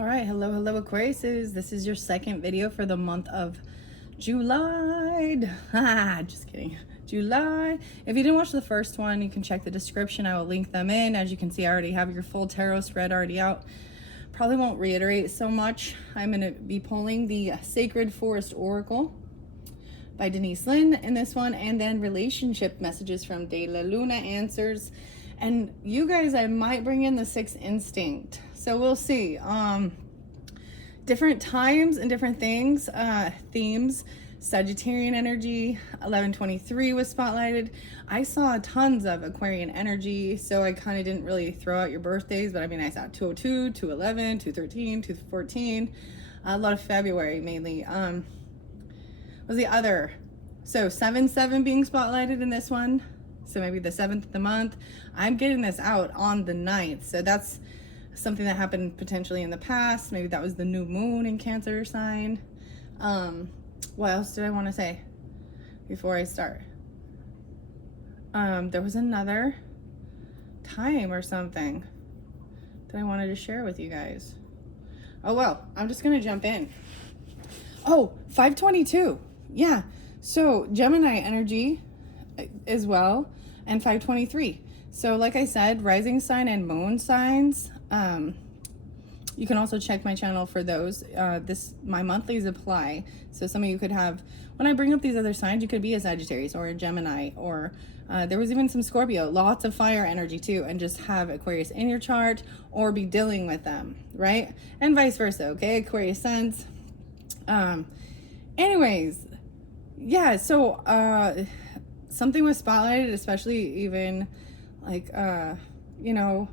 All right, hello Aquarius. This is your second video for the month of July. Just kidding. July. If you didn't watch the first one, you can check the description. I will link them in. As you can see, I already have your full tarot spread already out. Probably won't reiterate so much. I'm going to be pulling the Sacred Forest Oracle by Denise Linn in this one, and then relationship messages from De La Luna answers. And you guys, I might bring in the Sixth Instinct. So we'll see. Different times and different things, themes. Sagittarian energy, 1123 was spotlighted. I saw tons of Aquarian energy, so I kind of didn't really throw out your birthdays, but I mean, I saw 202, 211, 213, 214, a lot of February mainly. Was the other? So 7-7 being spotlighted in this one. So maybe the 7th of the month. I'm getting this out on the 9th. So that's something that happened potentially in the past. Maybe that was the new moon in Cancer sign. What else did I want to say before I start? There was another time or something that I wanted to share with you guys. Oh, well, I'm just going to jump in. Oh, 522. Yeah. So Gemini energy as well, and 523. So like I said, rising sign and moon signs. You can also check my channel for those. My monthlies apply. So some of you could have, when I bring up these other signs, you could be a Sagittarius or a Gemini, or there was even some Scorpio, lots of fire energy too, and just have Aquarius in your chart or be dealing with them, right? And vice versa, okay? Aquarius Suns. Anyways, yeah, so something was spotlighted, especially even like, you know,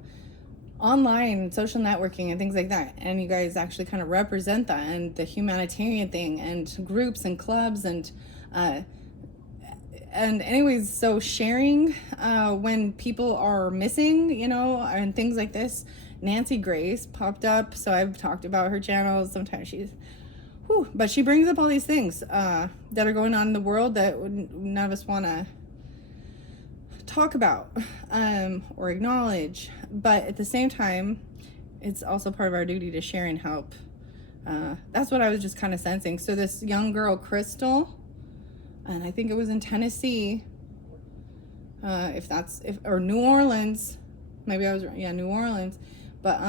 online social networking and things like that, and you guys actually kind of represent that, and the humanitarian thing and groups and clubs and anyways, so sharing when people are missing, you know, and things like this. Nancy Grace popped up, so I've talked about her channel. Sometimes she's but she brings up all these things that are going on in the world that none of us want to talk about or acknowledge, but at the same time it's also part of our duty to share and help. That's what I was just kind of sensing. So this young girl, Crystal, and I think it was in Tennessee, or New Orleans, maybe I was right, yeah, New Orleans, but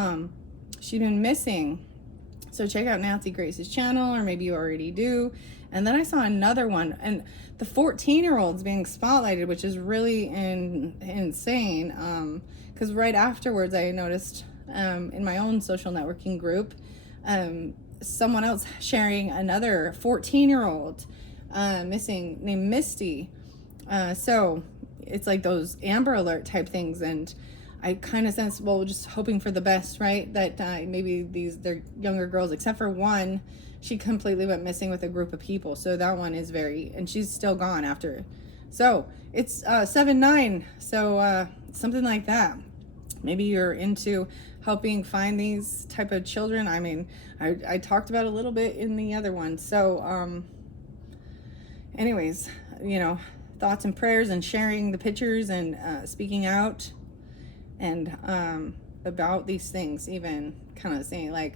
she'd been missing. So check out Nancy Grace's channel, or maybe you already do. And then I saw another one, and the 14-year-olds being spotlighted, which is really insane. Because right afterwards, I noticed in my own social networking group, someone else sharing another 14-year-old missing named Misty. So it's like those Amber Alert type things, and I kind of sense, well, just hoping for the best, right? That maybe they're younger girls, except for one. She completely went missing with a group of people. So that one is and she's still gone after. So it's 7-9. So something like that. Maybe you're into helping find these type of children. I mean, I talked about a little bit in the other one. So anyways, you know, thoughts and prayers and sharing the pictures and speaking out and about these things, even kind of saying like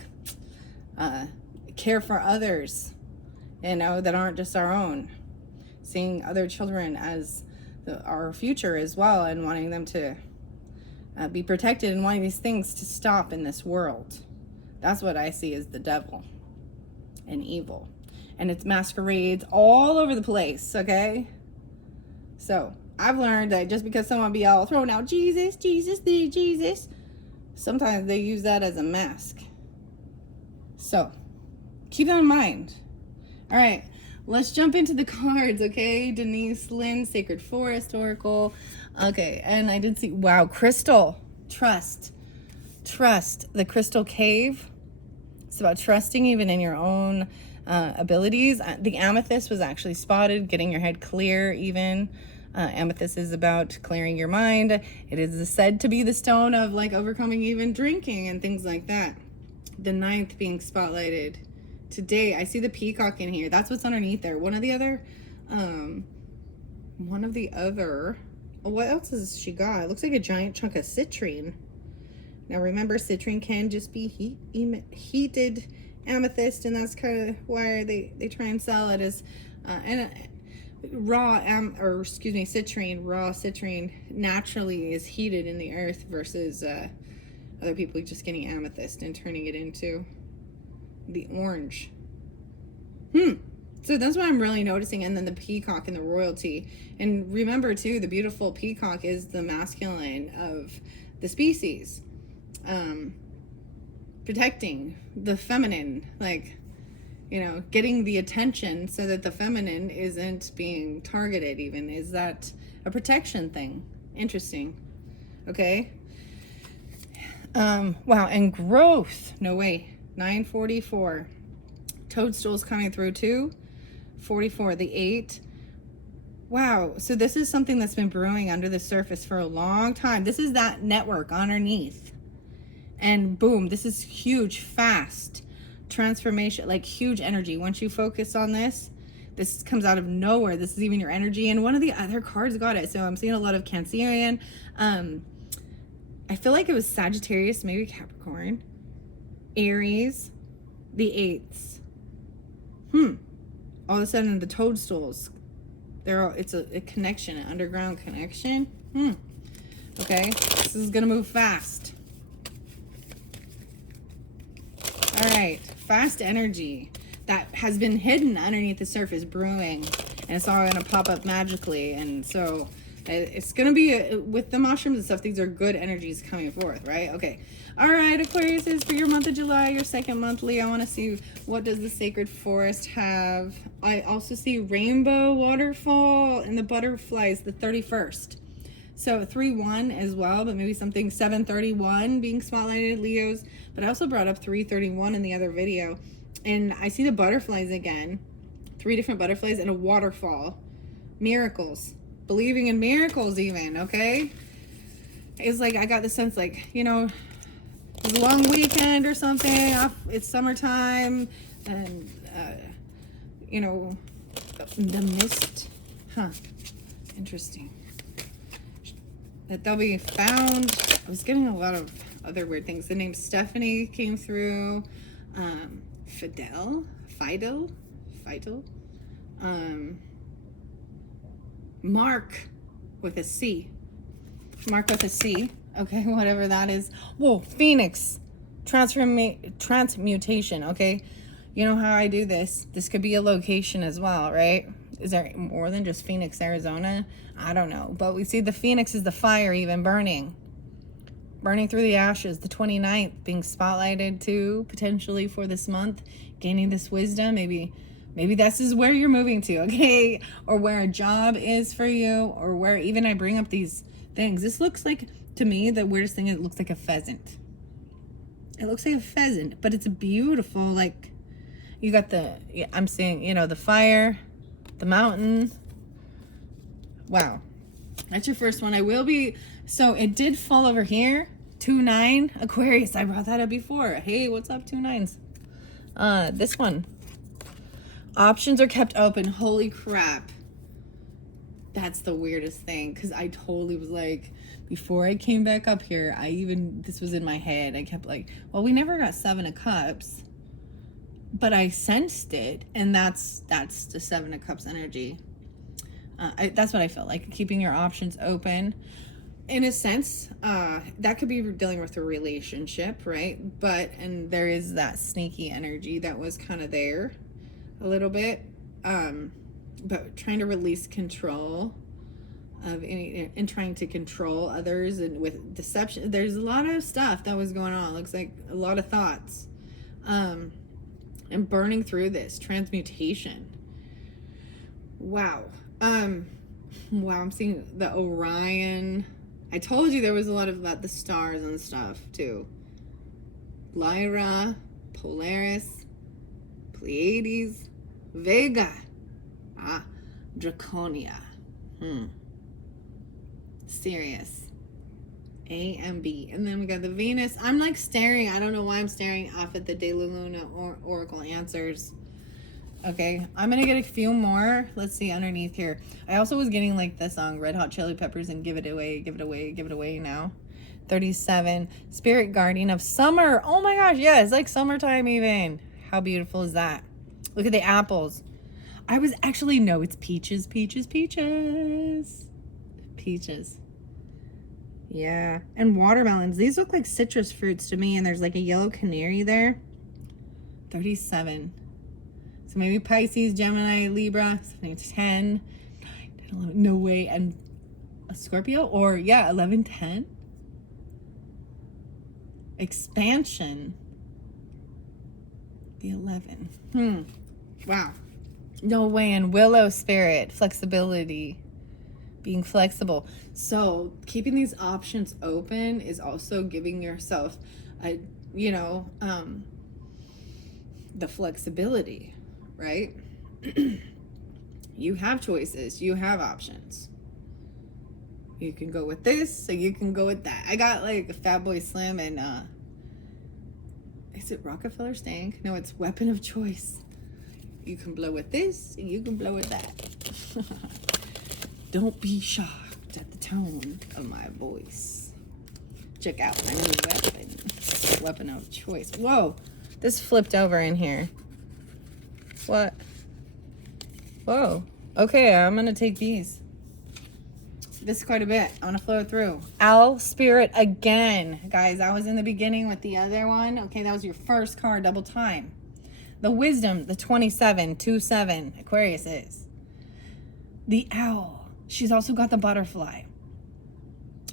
care for others, you know, that aren't just our own, seeing other children as our future as well, and wanting them to be protected, and wanting these things to stop in this world. That's what I see as the devil and evil, and it's masquerades all over the place. Okay, so I've learned that just because someone be all throwing out Jesus, sometimes they use that as a mask. So keep that in mind. All right, let's jump into the cards, okay? Denise Linn, Sacred Forest Oracle. Okay, and I did see, wow, Crystal, trust, the Crystal Cave. It's about trusting even in your own abilities. The amethyst was actually spotted, getting your head clear even. Amethyst is about clearing your mind. It is said to be the stone of like overcoming even drinking and things like that. The 9th being spotlighted today. I see the peacock in here. That's what's underneath there. One of the other, what else has she got? It looks like a giant chunk of citrine. Now remember, citrine can just be heated amethyst, and that's kind of why they try and sell it as citrine, raw citrine naturally is heated in the earth versus other people just getting amethyst and turning it into the orange. So that's what I'm really noticing. And then the peacock and the royalty. And remember too, the beautiful peacock is the masculine of the species. Protecting the feminine, like, you know, getting the attention so that the feminine isn't being targeted even. Is that a protection thing? Interesting. Okay. Wow. And growth. No way. 944. Toadstools coming through too. 44. The 8. Wow. So this is something that's been brewing under the surface for a long time. This is that network underneath. And boom, this is huge, fast transformation, like huge energy. Once you focus on this, this comes out of nowhere. This is even your energy. And one of the other cards got it. So I'm seeing a lot of Cancerian. I feel like it was Sagittarius, maybe Capricorn, Aries, the 8s. All of a sudden the toadstools, it's a connection, an underground connection. Okay, this is gonna move fast. All right, fast energy that has been hidden underneath the surface brewing, and it's all going to pop up magically. And so it's going to be, with the mushrooms and stuff, these are good energies coming forth, right? Okay. All right, Aquarius is for your month of July, your second monthly. I want to see, what does the sacred forest have? I also see rainbow waterfall and the butterflies, the 31st. So 3-1 as well, but maybe something 731 being spotlighted, Leos. But I also brought up 331 in the other video. And I see the butterflies again. 3 different butterflies and a waterfall. Miracles. Believing in miracles even, okay? It's like, I got the sense like, you know, it's a long weekend or something. It's summertime. And, you know, the mist. Interesting. That they'll be found. I was getting a lot of other weird things. The name Stephanie came through. Fidel. Mark with a C. Mark with a C. Okay, whatever that is. Whoa, Phoenix. Transmutation, okay? You know how I do this? This could be a location as well, right? Is there more than just Phoenix, Arizona? I don't know. But we see the Phoenix is the fire even burning. Burning through the ashes. The 29th being spotlighted too, potentially for this month. Gaining this wisdom. Maybe this is where you're moving to, okay? Or where a job is for you. Or where even I bring up these things. This looks like, to me, the weirdest thing, it looks like a pheasant. It looks like a pheasant. But it's a beautiful, like, you got the, I'm seeing, you know, the fire, the mountain. Wow. That's your first one. I will be, so it did fall over here. 2-9 Aquarius. I brought that up before. Hey, what's up, 2 9s? This one. Options are kept open. Holy crap. That's the weirdest thing. Because I totally was like, before I came back up here, this was in my head. I kept like, well, we never got 7 of Cups. But I sensed it, and that's the 7 of Cups energy. That's what I felt like, keeping your options open. In a sense, that could be dealing with a relationship, right? And there is that sneaky energy that was kind of there a little bit. But trying to release control of any, and trying to control others, and with deception. There's a lot of stuff that was going on. Looks like a lot of thoughts. And burning through this transmutation. Wow. Wow, I'm seeing the Orion. I told you there was a lot about the stars and stuff too. Lyra, Polaris, Pleiades, Vega, Draconia. Sirius. A and B. And then we got the Venus. I'm like staring. I don't know why I'm staring off at the De La Luna Oracle answers. Okay, I'm gonna get a few more. Let's see underneath here. I also was getting like the song Red Hot Chili Peppers and Give It Away, Give It Away, Give It Away now. 37. Spirit guardian of summer. Oh my gosh, yeah, it's like summertime even. How beautiful is that? Look at the apples. I was actually, no, it's peaches, peaches, peaches. Peaches. Yeah, and watermelons. These look like citrus fruits to me, and there's like a yellow canary there. 37. So maybe Pisces, Gemini, Libra, 10, 11, no way, and a Scorpio, or yeah, 11, 10. Expansion. The 11. Wow. No way. And Willow spirit, flexibility, being flexible. So keeping these options open is also giving yourself a, the flexibility, right? You have choices, you have options. You can go with this, so you can go with that. I got like a Fatboy Slim and is it Rockefeller Stank? No, it's Weapon of Choice. You can blow with this, and you can blow with that. Don't be shocked at the tone of my voice. Check out my new weapon. Weapon of Choice. Whoa, this flipped over in here. What? Whoa. Okay, I'm gonna take these. This is quite a bit. I want to flow through. Owl spirit again. Guys, I was in the beginning with the other one. Okay, that was your first card, double time. The wisdom, the 27, 2-7. Aquarius is. The owl. She's also got the butterfly.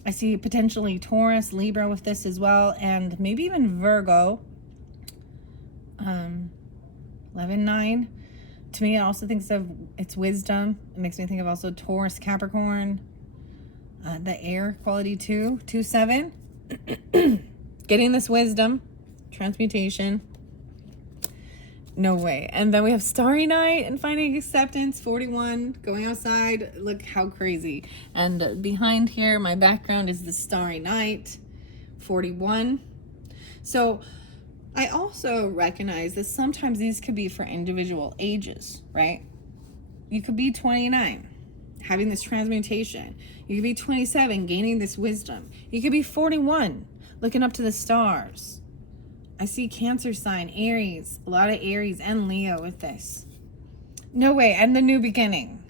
I see potentially Taurus, Libra with this as well, and maybe even Virgo. 11-9. To me, it also thinks of it's wisdom. It makes me think of also Taurus, Capricorn. The air quality 2-7. Getting this wisdom, transmutation. No way. And then we have Starry Night and finding acceptance, 41. Going outside, look how crazy. And behind here, my background is the Starry Night, 41. So I also recognize that sometimes these could be for individual ages, right? You could be 29. Having this transmutation. You could be 27, gaining this wisdom. You could be 41, looking up to the stars. I see Cancer sign, Aries, a lot of Aries and Leo with this. No way, and the new beginning.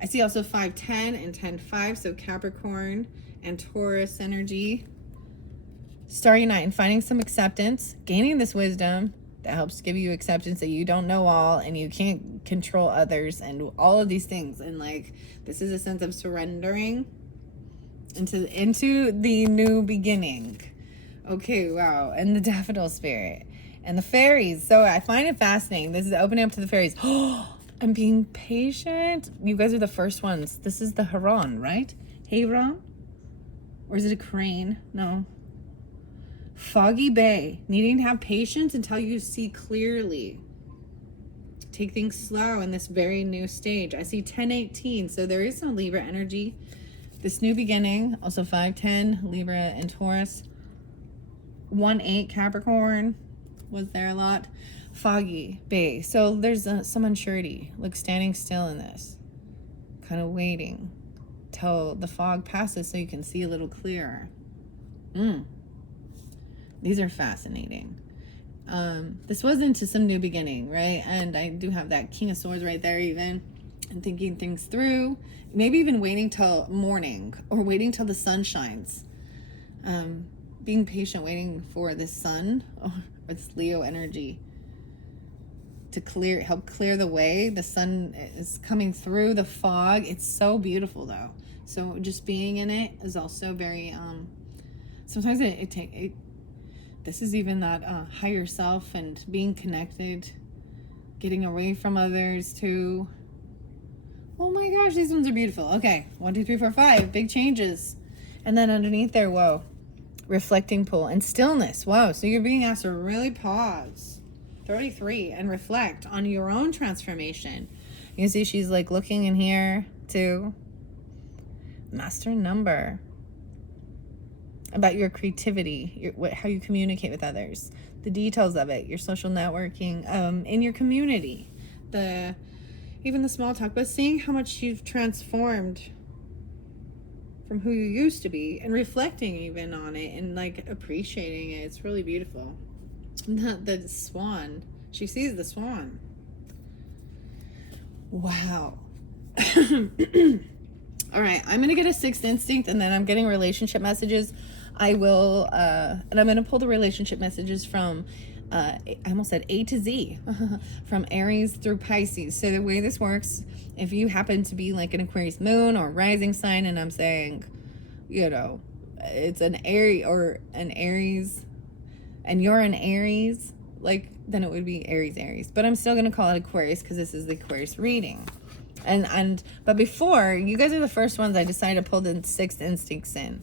I see also 5-10 and 10-5, so Capricorn and Taurus energy. Starry night and finding some acceptance, gaining this wisdom that helps give you acceptance that you don't know all and you can't control others and all of these things. And like, this is a sense of surrendering into the new beginning. Okay, wow. And the daffodil spirit and the fairies. So I find it fascinating. This is opening up to the fairies. Oh, I'm being patient. You guys are the first ones. This is the heron, right? Heron? Or is it a crane? No. Foggy Bay, needing to have patience until you see clearly. Take things slow in this very new stage. I see 10-18, so there is some Libra energy. This new beginning, also 5-10, Libra and Taurus. 1-8, Capricorn was there a lot. Foggy Bay, so there's some unsurety. Look, standing still in this. Kind of waiting till the fog passes so you can see a little clearer. These are fascinating. This was into some new beginning, right? And I do have that King of Swords right there even. And thinking things through. Maybe even waiting till morning or waiting till the sun shines. Being patient, waiting for the sun or this Leo energy to help clear the way. The sun is coming through the fog. It's so beautiful though. So just being in it is also very, sometimes this is even that higher self and being connected, getting away from others too. Oh my gosh, these ones are beautiful. Okay, 1, 2, 3, 4, 5, big changes. And then underneath there, whoa, reflecting pool and stillness. Whoa, so you're being asked to really pause, 33, and reflect on your own transformation. You see she's like looking in here too. Master number. About your creativity, how you communicate with others, the details of it, your social networking, in your community, even the small talk, but seeing how much you've transformed from who you used to be, and reflecting even on it and like appreciating it. It's really beautiful. The swan. She sees the swan. Wow. All right, I'm gonna get a sixth instinct, and then I'm getting relationship messages. I will, and I'm gonna pull the relationship messages from, I almost said A to Z, from Aries through Pisces. So the way this works, if you happen to be like an Aquarius moon or rising sign, and I'm saying, you know, it's an Aries or an Aries, and you're an Aries, like, then it would be Aries. But I'm still gonna call it Aquarius because this is the Aquarius reading. But before, you guys are the first ones I decided to pull the sixth instincts in.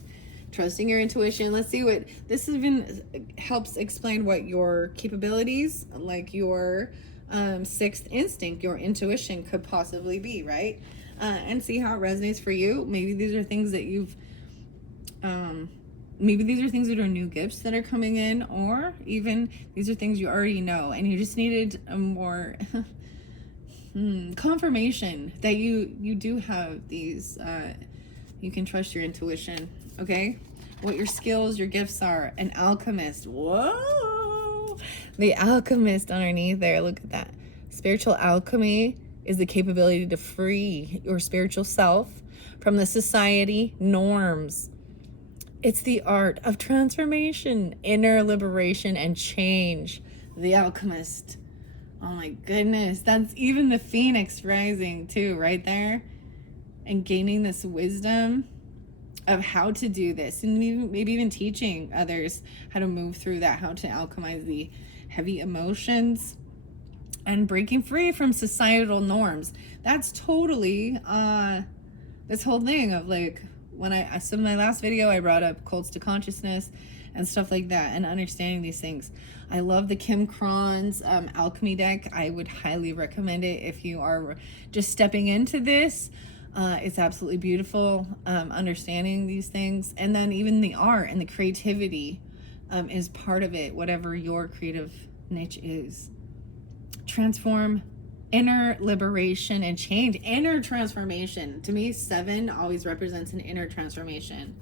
Trusting your intuition. Let's see what this even helps explain what your capabilities, like your sixth instinct, your intuition could possibly be, right? And see how it resonates for you. Maybe these are things that you've, maybe these are things that are new gifts that are coming in, or even these are things you already know and you just needed a more confirmation that you do have these, you can trust your intuition. Okay, what your skills, your gifts are. An alchemist. Whoa, the alchemist underneath there. Look at that. Spiritual alchemy is the capability to free your spiritual self from the society norms. It's the art of transformation, inner liberation, and change. The alchemist. Oh my goodness, that's even the phoenix rising too, right there, and gaining this wisdom of how to do this, and maybe even teaching others how to move through that, how to alchemize the heavy emotions and breaking free from societal norms. That's totally this whole thing of like, when so in my last video I brought up cults to consciousness and stuff like that, and understanding these things. I love the Kim Cron's alchemy deck. I would highly recommend it if you are just stepping into this. It's absolutely beautiful, understanding these things. And then even the art and the creativity is part of it, whatever your creative niche is. Transform, inner liberation, and change. Inner transformation. To me, 7 always represents an inner transformation.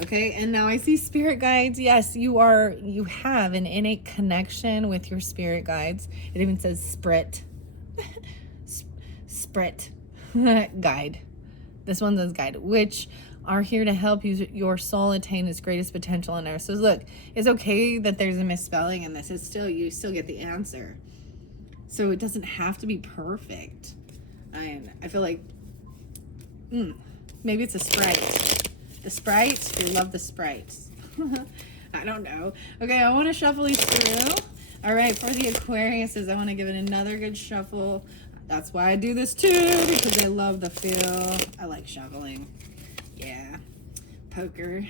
Okay, and now I see spirit guides. Yes, you have an innate connection with your spirit guides. It even says Sprit. Sprit. Guide. This one says guide, which are here to help your soul attain its greatest potential in earth. So look, it's okay that there's a misspelling in this. It's still, you still get the answer. So it doesn't have to be perfect. And I feel like maybe it's a Sprite. The Sprites, you love the Sprites. I don't know. Okay, I want to shuffle these through. All right, for the Aquariuses, I want to give it another good shuffle. That's why I do this too, because I love the feel. I like shuffling. Yeah. Poker.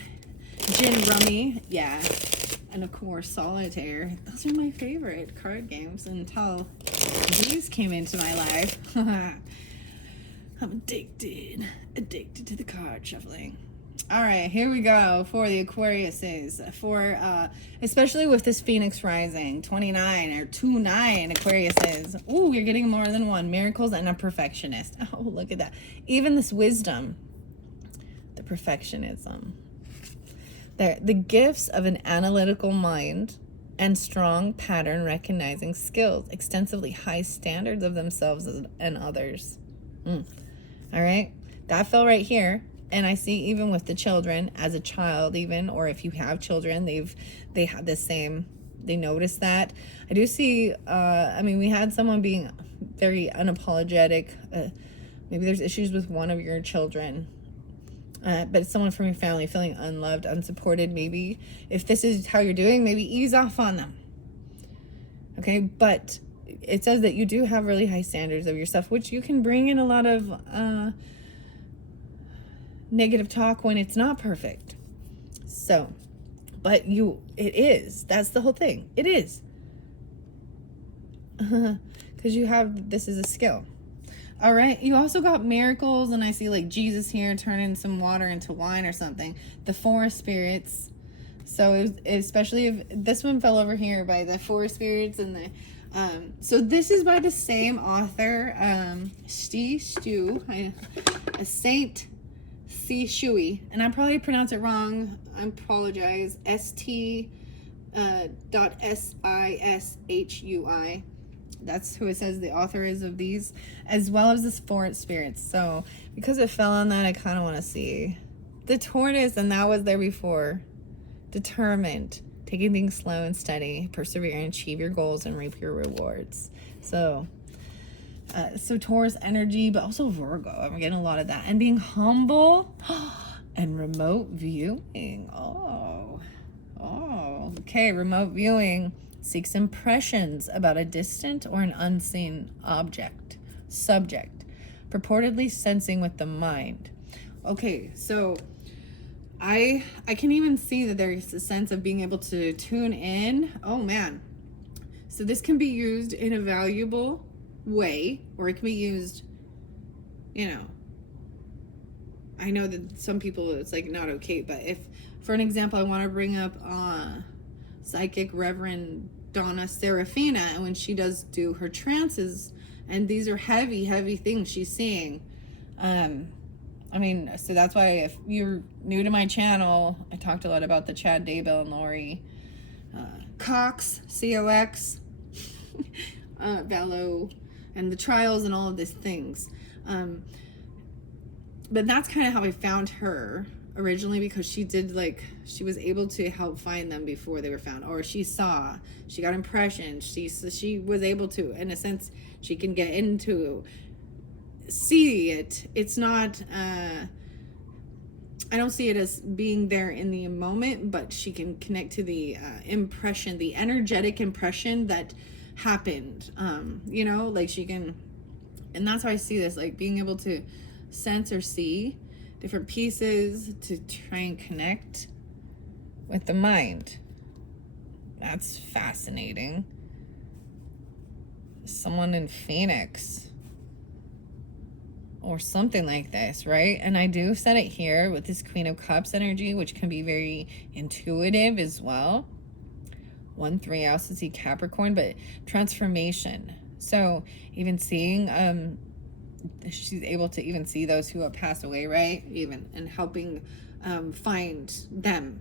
Gin rummy. Yeah. And of course, solitaire. Those are my favorite card games until these came into my life. I'm addicted to the card shuffling. All right, here we go for the Aquariuses. For especially with this Phoenix rising, 29 or 2-9 Aquariuses. Ooh, you're getting more than one. Miracles and a perfectionist. Oh, look at that. Even this wisdom, the perfectionism. The gifts of an analytical mind and strong pattern recognizing skills, extensively high standards of themselves and others. All right, that fell right here. And I see even with the children, as a child even, or if you have children, they have the same, they notice that. I do see, I mean, we had someone being very unapologetic. Maybe there's issues with one of your children. But it's someone from your family feeling unloved, unsupported. Maybe if this is how you're doing, maybe ease off on them. Okay, but it says that you do have really high standards of yourself, which you can bring in a lot of negative talk when it's not perfect. So, but it is. That's the whole thing. It is. Because you have, this is a skill. All right. You also got miracles, and I see like Jesus here turning some water into wine or something. The forest spirits. So especially if this one fell over here by the forest spirits and the, so this is by the same author, a Saint C Shui, and I probably pronounce it wrong. I apologize. ST.SISHUI. That's who it says the author is of these, as well as the foreign spirits. So because it fell on that, I kind of want to see the tortoise, and that was there before. Determined, taking things slow and steady, persevere and achieve your goals and reap your rewards. So Taurus energy, but also Virgo. I'm getting a lot of that. And being humble and remote viewing. Okay, remote viewing seeks impressions about a distant or an unseen subject, purportedly sensing with the mind. Okay, so I can even see that there's a sense of being able to tune in. Oh man. So this can be used in a valuable way, or it can be used, I know that some people it's like not okay, but if, for an example, I want to bring up psychic Reverend Donna Serafina, and when she does do her trances, and these are heavy things she's seeing. So that's why if you're new to my channel, I talked a lot about the Chad Daybell and Lori Cox, COX, Velo, and the trials and all of these things. But that's kind of how I found her originally, because she was able to help find them before they were found, or she got impressions, she was able to, in a sense, she can get into, see it. It's not, I don't see it as being there in the moment, but she can connect to the impression, the energetic impression that happened, she can, and that's how I see this, like being able to sense or see different pieces to try and connect with the mind. That's fascinating. Someone in Phoenix or something like this, right? And I do set it here with this Queen of Cups energy, which can be very intuitive as well. 1-3, I also see Capricorn, but transformation. So even seeing, she's able to even see those who have passed away, right? Even, and helping find them.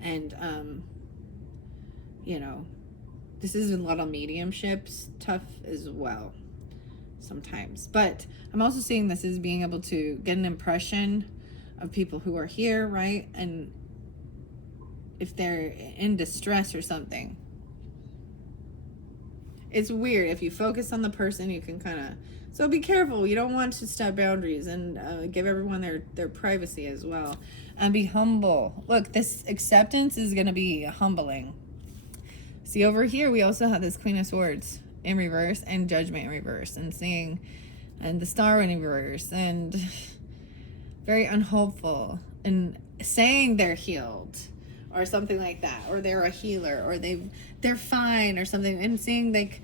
And, this is a lot of mediumships, tough as well sometimes. But I'm also seeing this as being able to get an impression of people who are here, right? And if they're in distress or something. It's weird. If you focus on the person, you can kind of... So be careful. You don't want to step boundaries, and give everyone their privacy as well. And be humble. Look, this acceptance is going to be humbling. See, over here, we also have this Queen of Swords in reverse and Judgment in reverse, and seeing, and the Star in reverse, and very unhopeful, and saying they're healed or something like that, or they're a healer, or they're fine or something, and seeing like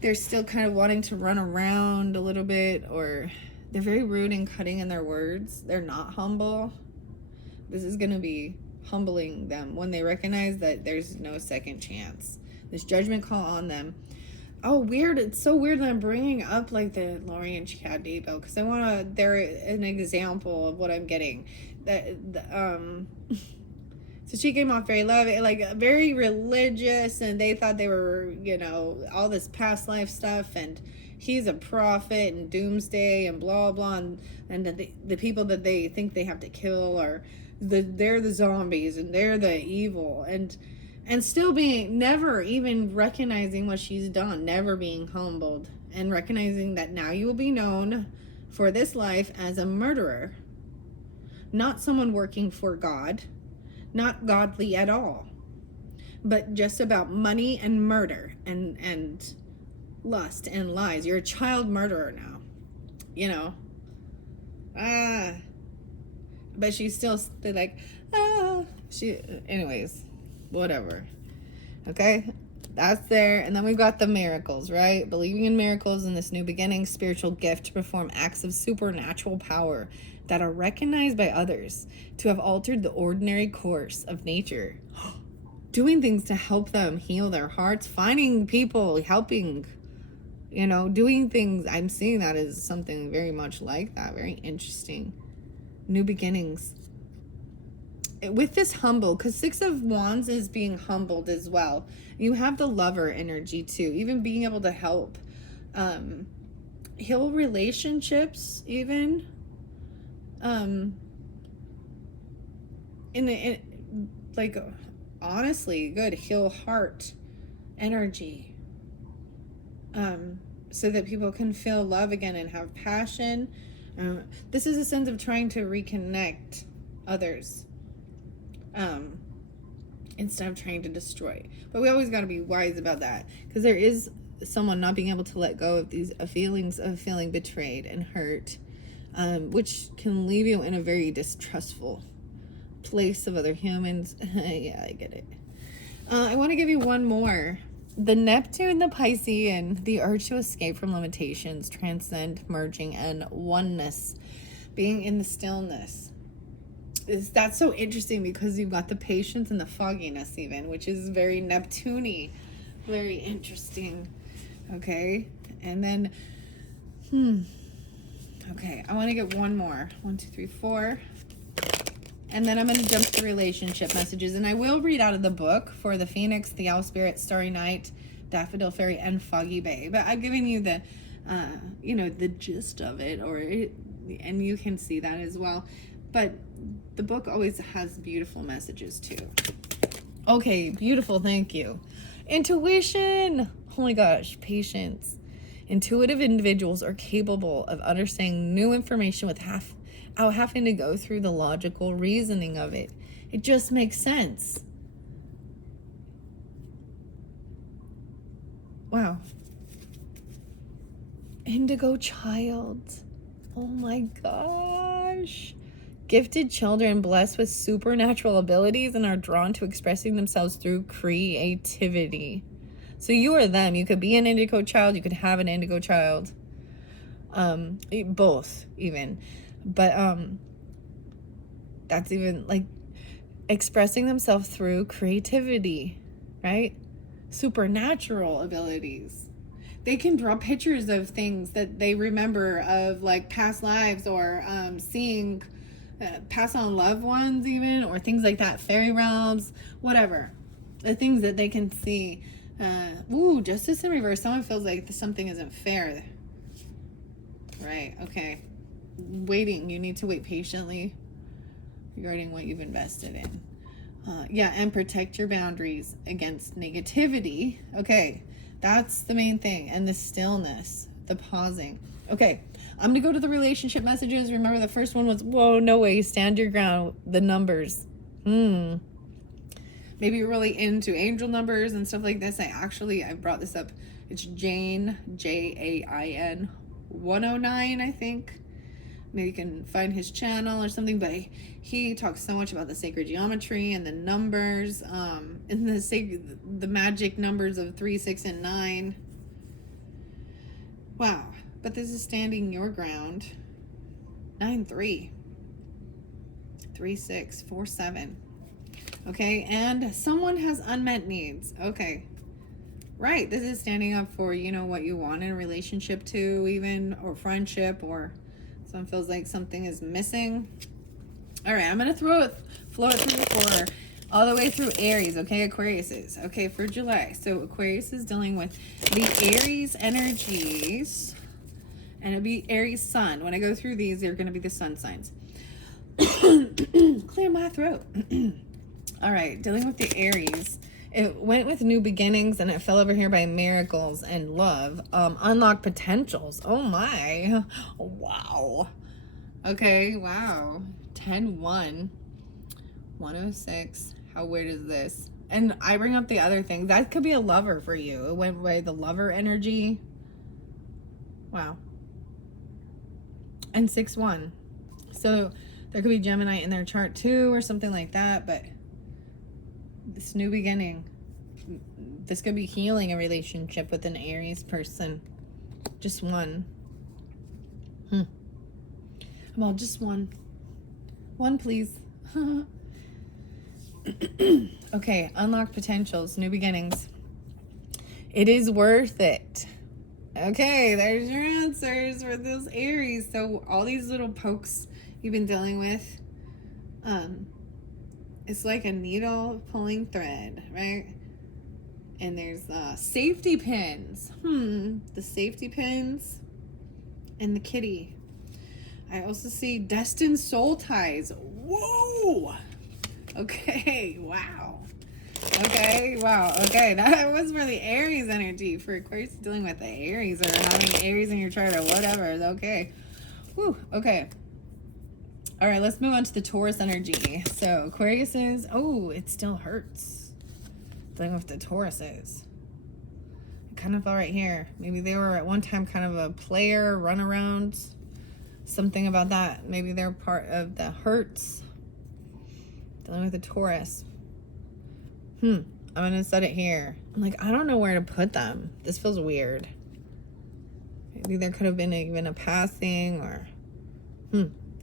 they're still kind of wanting to run around a little bit, or they're very rude and cutting in their words. They're not humble. This is going to be humbling them when they recognize that there's no second chance. This judgment call on them. Oh, weird. It's so weird that I'm bringing up like the Lori and Chad Daybell, because I want to, they're an example of what I'm getting. So she came off very loving, like very religious, and they thought they were, all this past life stuff, and he's a prophet and doomsday and blah, blah, and the people that they think they have to kill are they're the zombies, and they're the evil, and still being, never even recognizing what she's done, never being humbled, and recognizing that now you will be known for this life as a murderer, not someone working for God, not godly at all, but just about money and murder and lust and lies. You're a child murderer now, but she's still like, anyways, whatever. Okay, that's there. And then we've got the miracles, right? Believing in miracles in this new beginning, spiritual gift to perform acts of supernatural power that are recognized by others, to have altered the ordinary course of nature, doing things to help them heal their hearts, finding people, helping, doing things. I'm seeing that as something very much like that, very interesting. new beginnings. With this humble, because 6 of Wands is being humbled as well. You have the lover energy too, even being able to help heal relationships, even in like, honestly, good, heal heart energy, so that people can feel love again and have passion. This is a sense of trying to reconnect others, instead of trying to destroy. But we always got to be wise about that, because there is someone not being able to let go of these feelings of feeling betrayed and hurt, which can leave you in a very distrustful place of other humans. Yeah, I get it. I want to give you one more. The Neptune, the Piscean, the urge to escape from limitations, transcend, merging, and oneness, being in the stillness. That's so interesting, because you've got the patience and the fogginess even, which is very Neptune-y. Very interesting. Okay. And then, okay, I want to get one more. 1, 2, 3, 4. And then I'm going to jump to relationship messages. And I will read out of the book for the Phoenix, the Owl Spirit, Starry Night, Daffodil Fairy, and Foggy Bay. But I've given you the, the gist of it, and you can see that as well. But the book always has beautiful messages too. Okay, beautiful, thank you. Intuition. Oh my gosh, patience. Intuitive individuals are capable of understanding new information without having to go through the logical reasoning of it. It just makes sense. Wow. Indigo child. Oh my gosh. Gifted children blessed with supernatural abilities and are drawn to expressing themselves through creativity. So you are them. You could be an indigo child. You could have an indigo child. Both even. But that's even like expressing themselves through creativity, right? Supernatural abilities. They can draw pictures of things that they remember of, like past lives, or seeing pass on loved ones even, or things like that, fairy realms, whatever. The things that they can see. Justice in reverse. Someone feels like something isn't fair. Right, okay. Waiting. You need to wait patiently regarding what you've invested in. And protect your boundaries against negativity. Okay, that's the main thing. And the stillness, the pausing. Okay, I'm gonna go to the relationship messages. Remember, the first one was, whoa, no way, stand your ground. The numbers. Maybe you're really into angel numbers and stuff like this. I brought this up. It's Jane, Jain 109, I think. Maybe you can find his channel or something, but he talks so much about the sacred geometry and the numbers, and the magic numbers of 3, 6, and 9. Wow. But this is standing your ground. 9, 3. 3, 6, 4, 7. Okay, and someone has unmet needs. Okay. Right. This is standing up for, what you want in a relationship too, even, or friendship, or someone feels like something is missing. All right, I'm going to flow it through for all the way through Aries, okay? Aquarius is. Okay, for July. So Aquarius is dealing with the Aries energies, and it'll be Aries sun. When I go through these, they're going to be the sun signs. Clear my throat. All right, dealing with the Aries. It went with new beginnings, and it fell over here by miracles and love. Unlock potentials. Oh my. Wow. Okay, wow. 10-1. 106. How weird is this? And I bring up the other thing. That could be a lover for you. It went by the lover energy. Wow. And 6-1. So there could be Gemini in their chart too, or something like that, but this new beginning, this could be healing a relationship with an Aries person. Just one. Well, just one. One, please. Okay, unlock potentials, new beginnings. It is worth it. Okay, there's your answers for this Aries. So all these little pokes you've been dealing with. It's like a needle pulling thread, right? And there's safety pins. The safety pins and the kitty. I also see destined soul ties. Whoa! Okay, wow. Okay, wow. Okay, that was for the Aries energy. For Aquarius dealing with the Aries or having Aries in your chart or whatever. Okay. Whew, okay. All right, let's move on to the Taurus energy. So Aquarius is, oh, it still hurts. Dealing with the Tauruses. It kind of felt right here. Maybe they were at one time kind of a player, runaround. Something about that. Maybe they're part of the hurts. Dealing with the Taurus. I'm gonna set it here. I'm like, I don't know where to put them. This feels weird. Maybe there could have been even a passing or I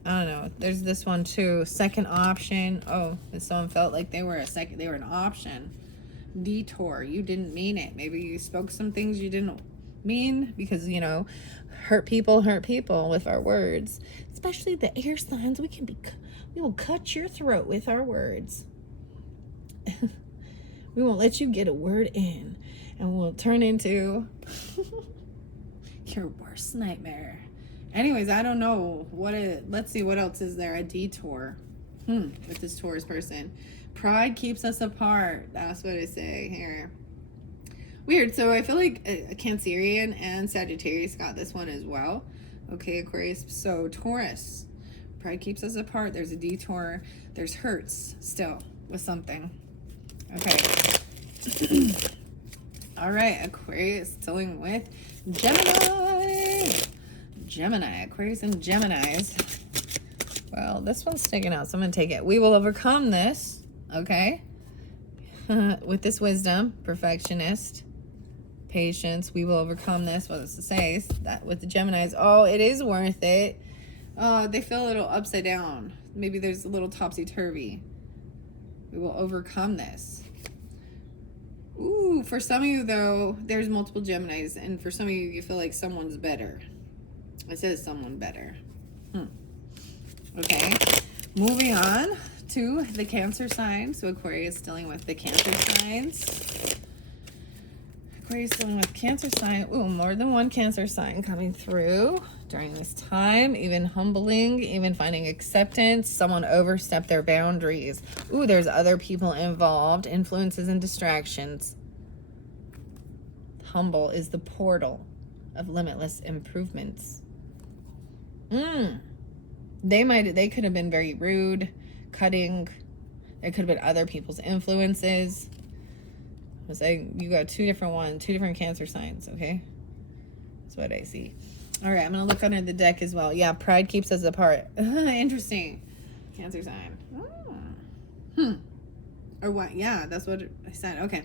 don't know. There's this one too. Second option. Oh, someone felt like they were an option. Detour. You didn't mean it. Maybe you spoke some things you didn't mean because, you know, hurt people with our words. Especially the air signs. We will cut your throat with our words. We won't let you get a word in. And we'll turn into your worst nightmare. Anyways, I don't know let's see what else is there. A detour with this Taurus person. Pride keeps us apart. That's what I say here. Weird. So I feel like a Cancerian and Sagittarius got this one as well. Okay, Aquarius. So Taurus. Pride keeps us apart. There's a detour. There's hurts still with something. Okay. All right, Aquarius dealing with Gemini, Aquarius and Geminis. Well, this one's sticking out, so I'm going to take it. We will overcome this, okay? With this wisdom, perfectionist, patience, we will overcome this. What does it say? That with the Geminis, oh, it is worth it. They feel a little upside down. Maybe there's a little topsy-turvy. We will overcome this. Ooh, for some of you, though, there's multiple Geminis, and for some of you, you feel like someone's better. It says someone better. Okay. Moving on to the Cancer sign. So Aquarius dealing with the Cancer signs. Aquarius dealing with Cancer sign. Ooh, more than one Cancer sign coming through during this time. Even humbling, even finding acceptance. Someone overstepped their boundaries. Ooh, there's other people involved. Influences and distractions. Humble is the portal of limitless improvements. They could have been very rude, cutting. It could have been other people's influences. I was saying you got two different Cancer signs, okay? That's what I see. All right, I'm going to look under the deck as well. Yeah, pride keeps us apart. Interesting. Cancer sign. Or what? Yeah, that's what I said. Okay.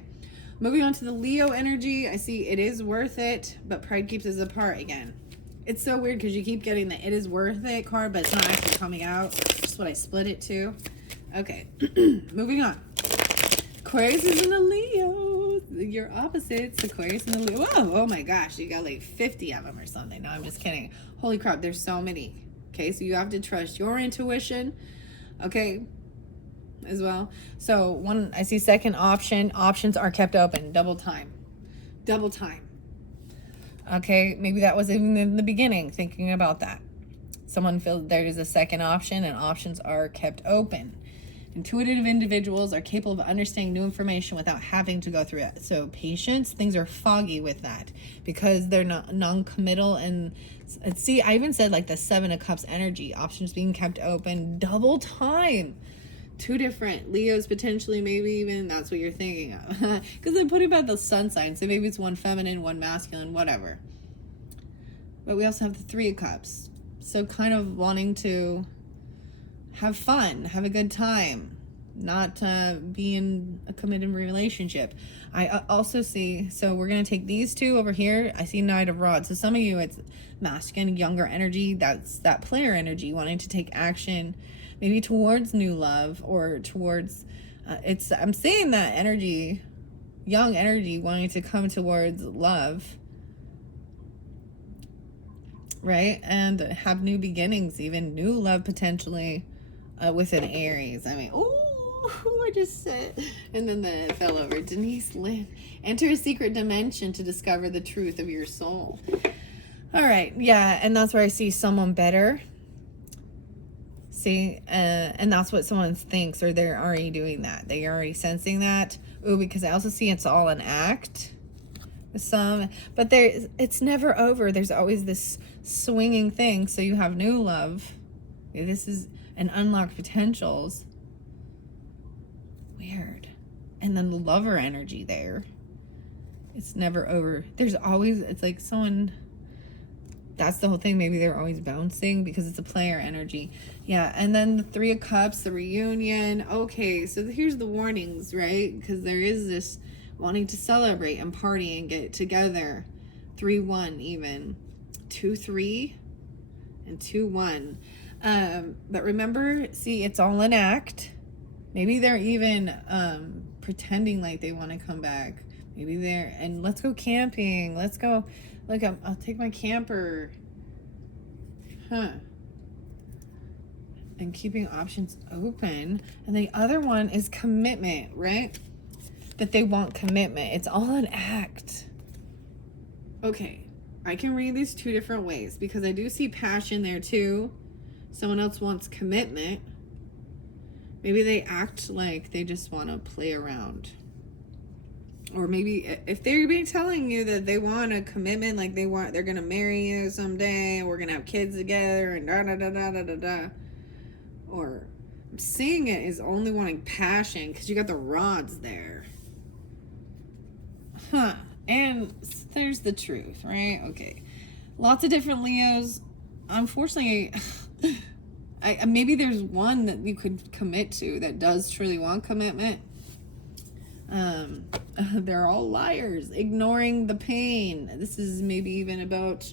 Moving on to the Leo energy. I see it is worth it, but pride keeps us apart again. It's so weird because you keep getting the it is worth it card, but it's not actually coming out. Just what I split it to. Okay. Moving on. Aquarius is in a Leo. Your opposites, Aquarius and a Leo. Whoa, oh my gosh, you got like 50 of them or something. No, I'm just kidding. Holy crap, there's so many. Okay, so you have to trust your intuition. Okay, as well. So one, I see second option. Options are kept open. Double time. Okay, maybe that was even in the beginning, thinking about that. Someone feels there is a second option and options are kept open. Intuitive individuals are capable of understanding new information without having to go through it. So patience, things are foggy with that because they're not non-committal. And see, I even said like the 7 of Cups energy, options being kept open, double time. 2 different Leos potentially, maybe even that's what you're thinking of. Because I put about the sun sign, so maybe it's one feminine, one masculine, whatever. But we also have the 3 of Cups. So kind of wanting to have fun, have a good time, not be in a committed relationship. I also see, so we're going to take these 2 over here. I see Knight of Rods. So some of you, it's masculine, younger energy. That's that player energy, wanting to take action, maybe towards new love or towards, I'm seeing that energy, young energy, wanting to come towards love. right? And have new beginnings, even new love potentially with an Aries. I mean, ooh, I just said, and then it fell over. Denise Lynn, enter a secret dimension to discover the truth of your soul. All right, yeah, and that's where I see someone better. See, and that's what someone thinks, or they're already doing that. They're already sensing that. Ooh, because I also see it's all an act with some, but it's never over. There's always this swinging thing. So you have new love. This is an unlocked potentials. Weird. And then the lover energy there. It's never over. There's always, it's like someone, that's the whole thing. Maybe they're always bouncing because it's a player energy. Yeah, and then the Three of Cups, the reunion. Okay, so here's the warnings, right? Because there is this wanting to celebrate and party and get together. 3-1 even. 2-3 and 2-1. But remember, see, it's all an act. Maybe they're even pretending like they want to come back. Maybe they're, and let's go camping. Let's go. Look, I'll take my camper. And keeping options open. And the other one is commitment, right? That they want commitment. It's all an act. Okay, I can read these two different ways because I do see passion there too. Someone else wants commitment. Maybe they act like they just want to play around. Or maybe if they're being telling you that they want a commitment, like they're going to marry you someday, and we're going to have kids together, and da da da da da da da. Or I'm seeing it is only wanting passion because you got the rods there. And there's the truth, right? Okay. Lots of different Leos. Unfortunately, maybe there's one that you could commit to that does truly want commitment. They're all liars, ignoring the pain. This is maybe even about,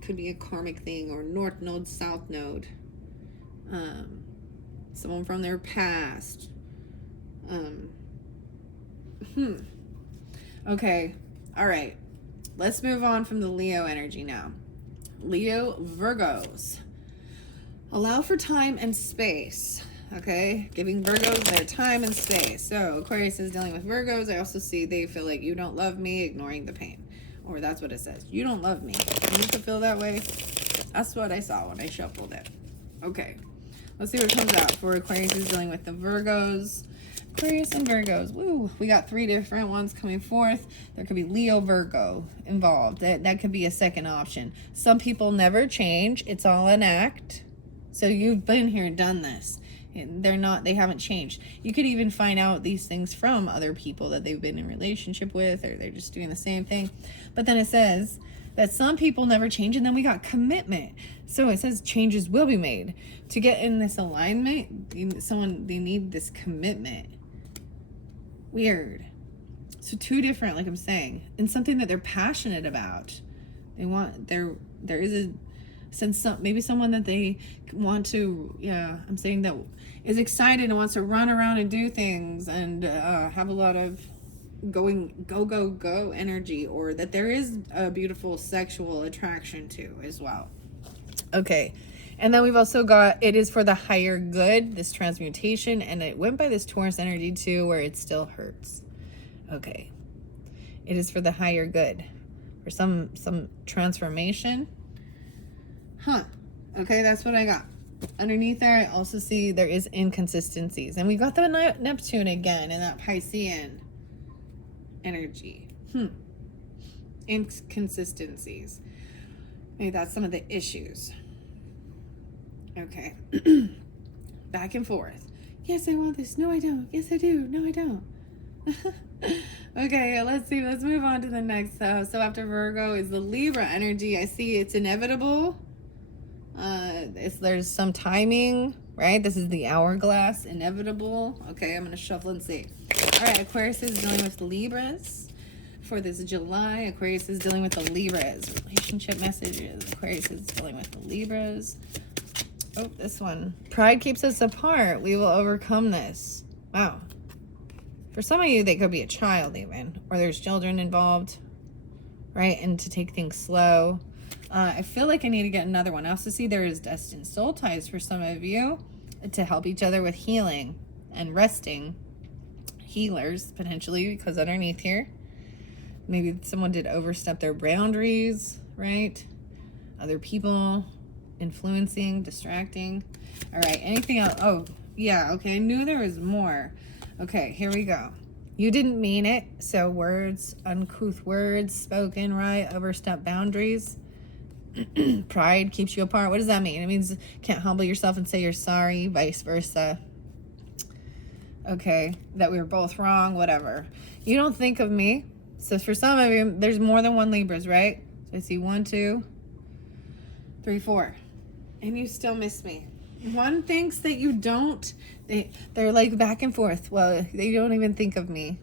could be a karmic thing, or North Node, South Node. Someone from their past. Okay. All right. Let's move on from the Leo energy now. Leo Virgos. Allow for time and space. Okay, giving Virgos their time and space. So Aquarius is dealing with Virgos. I also see they feel like you don't love me, ignoring the pain. Or that's what it says. You don't love me. You used to feel that way. That's what I saw when I shuffled it. Okay, let's see what comes out for Aquarius is dealing with the Virgos. Aquarius and Virgos. Woo, we got 3 different ones coming forth. There could be Leo Virgo involved. That could be a second option. Some people never change. It's all an act. So you've been here and done this. They haven't changed. You could even find out these things from other people that they've been in relationship with, or they're just doing the same thing. But then it says that some people never change, and then we got commitment. So it says changes will be made. To get in this alignment, they need this commitment. Weird. So 2 different, like I'm saying, and something that they're passionate about. There is a sense, maybe someone that they want to, I'm saying that is excited and wants to run around and do things and have a lot of go energy, or that there is a beautiful sexual attraction to as well. Okay, and then we've also got, it is for the higher good, this transmutation, and it went by this Taurus energy too, where it still hurts. Okay, it is for the higher good, for some transformation. Okay, that's what I got. Underneath there, I also see there is inconsistencies. And we got the Neptune again in that Piscean energy. Inconsistencies. Maybe that's some of the issues. Okay. Back and forth. Yes, I want this. No, I don't. Yes, I do. No, I don't. Okay, let's see. Let's move on to the next. So after Virgo is the Libra energy. I see it's inevitable. There's some timing, right? This is the hourglass, inevitable. Okay, I'm gonna shuffle and see. All right, Aquarius is dealing with Libras for this July. Aquarius is dealing with the Libras. Relationship messages. Aquarius is dealing with the Libras. Oh, this one. Pride keeps us apart. We will overcome this. Wow. For some of you, they could be a child even, or there's children involved, right? And to take things slow. I feel like I need to get another one. I also see there is destined soul ties for some of you to help each other with healing and resting. Healers, potentially, because underneath here, maybe someone did overstep their boundaries, right? Other people influencing, distracting. All right, anything else? Oh, yeah, okay, I knew there was more. Okay, here we go. You didn't mean it. So words, uncouth words, spoken, right? Overstep boundaries. Pride keeps you apart. What does that mean? It means can't humble yourself and say you're sorry, vice versa. Okay, that we were both wrong, whatever. You don't think of me. So for some of you, there's more than one Libras, right? So I see 1, 2, 3, 4. And you still miss me. One thinks that you don't. They're like back and forth. Well, they don't even think of me.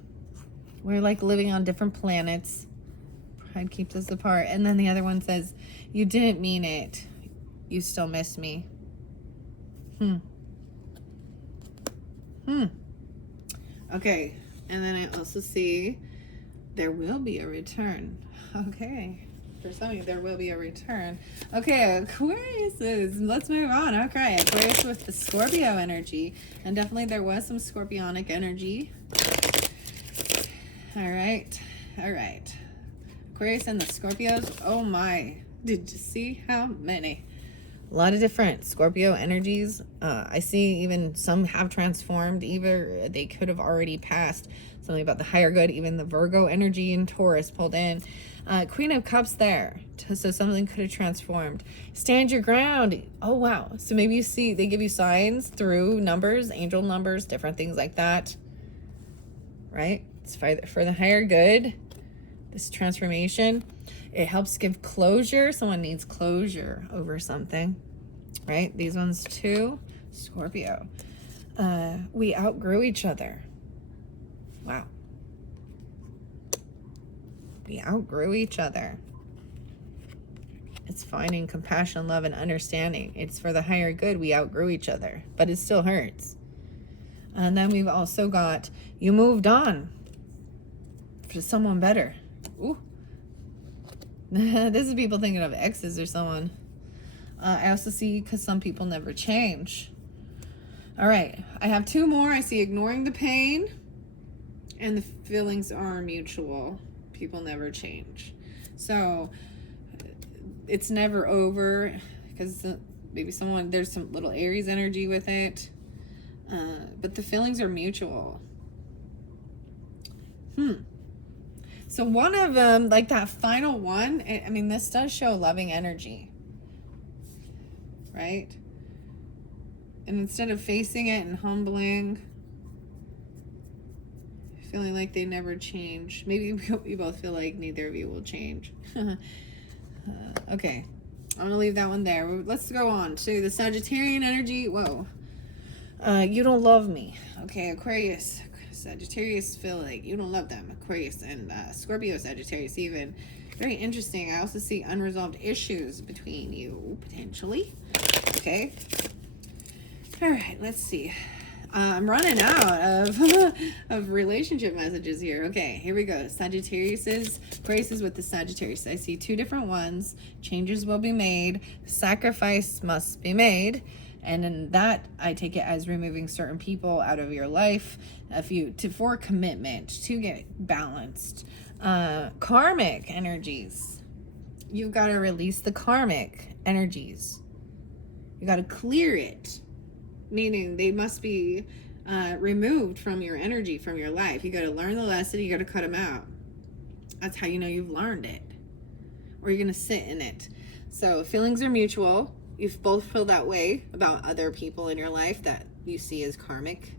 We're like living on different planets. Pride keeps us apart. And then the other one says, you didn't mean it. You still miss me. Okay. And then I also see there will be a return. Okay. For some of you, there will be a return. Okay, Aquarius is, let's move on. Okay, Aquarius with the Scorpio energy. And definitely there was some Scorpionic energy. All right. Aquarius and the Scorpios. Oh my. Did you see how many? A lot of different Scorpio energies. I see even some have transformed. Either they could have already passed. Something about the higher good. Even the Virgo energy and Taurus pulled in. Queen of Cups there. So something could have transformed. Stand your ground. Oh, wow. So maybe you see, they give you signs through numbers, angel numbers, different things like that. Right? It's for the higher good. This transformation. It helps give closure. Someone needs closure over something. Right? These ones too. Scorpio. We outgrew each other. Wow. We outgrew each other. It's finding compassion, love, and understanding. It's for the higher good. We outgrew each other, but it still hurts. And then we've also got, you moved on for someone better. Ooh. This is people thinking of exes or someone. I also see because some people never change. All right. I have 2 more. I see ignoring the pain and the feelings are mutual. People never change. So it's never over because maybe there's some little Aries energy with it. But the feelings are mutual. So one of them, like that final one, I mean, this does show loving energy, right? And instead of facing it and humbling, feeling like they never change. Maybe we both feel like neither of you will change. Okay, I'm gonna leave that one there. Let's go on to the Sagittarian energy. Whoa. You don't love me. Okay, Aquarius. Sagittarius feel like you don't love them. Aquarius and Scorpio, Sagittarius even. Very interesting. I also see unresolved issues between you, potentially. Okay. All right, let's see. I'm running out of relationship messages here. Okay, here we go. Sagittarius's, Aquarius with the Sagittarius. I see 2 different ones. Changes will be made. Sacrifice must be made. And in that, I take it as removing certain people out of your life for commitment, to get balanced. Karmic energies. You've got to release the karmic energies. You got to clear it. Meaning they must be removed from your energy, from your life. You got to learn the lesson. You got to cut them out. That's how you know you've learned it. Or you're going to sit in it. So feelings are mutual. You both feel that way about other people in your life that you see as karmic.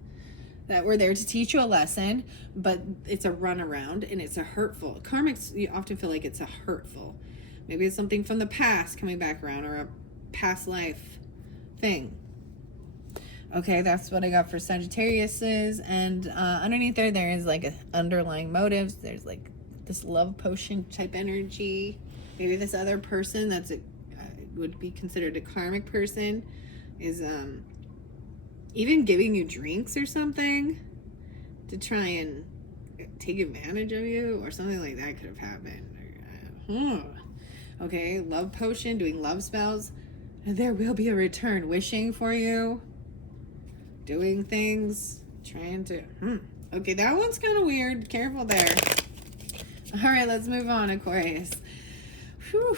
That were there to teach you a lesson, but it's a runaround and it's a hurtful. Karmics, you often feel like it's a hurtful. Maybe it's something from the past coming back around or a past life thing. Okay, that's what I got for Sagittarius's. And underneath there is like underlying motives. There's like this love potion type energy. Maybe this other person that's would be considered a karmic person is even giving you drinks or something to try and take advantage of you or something like that could have happened. Okay, love potion, doing love spells. And there will be a return. Wishing for you. Doing things. Trying to... Okay, that one's kind of weird. Careful there. All right, let's move on, Aquarius. Whew.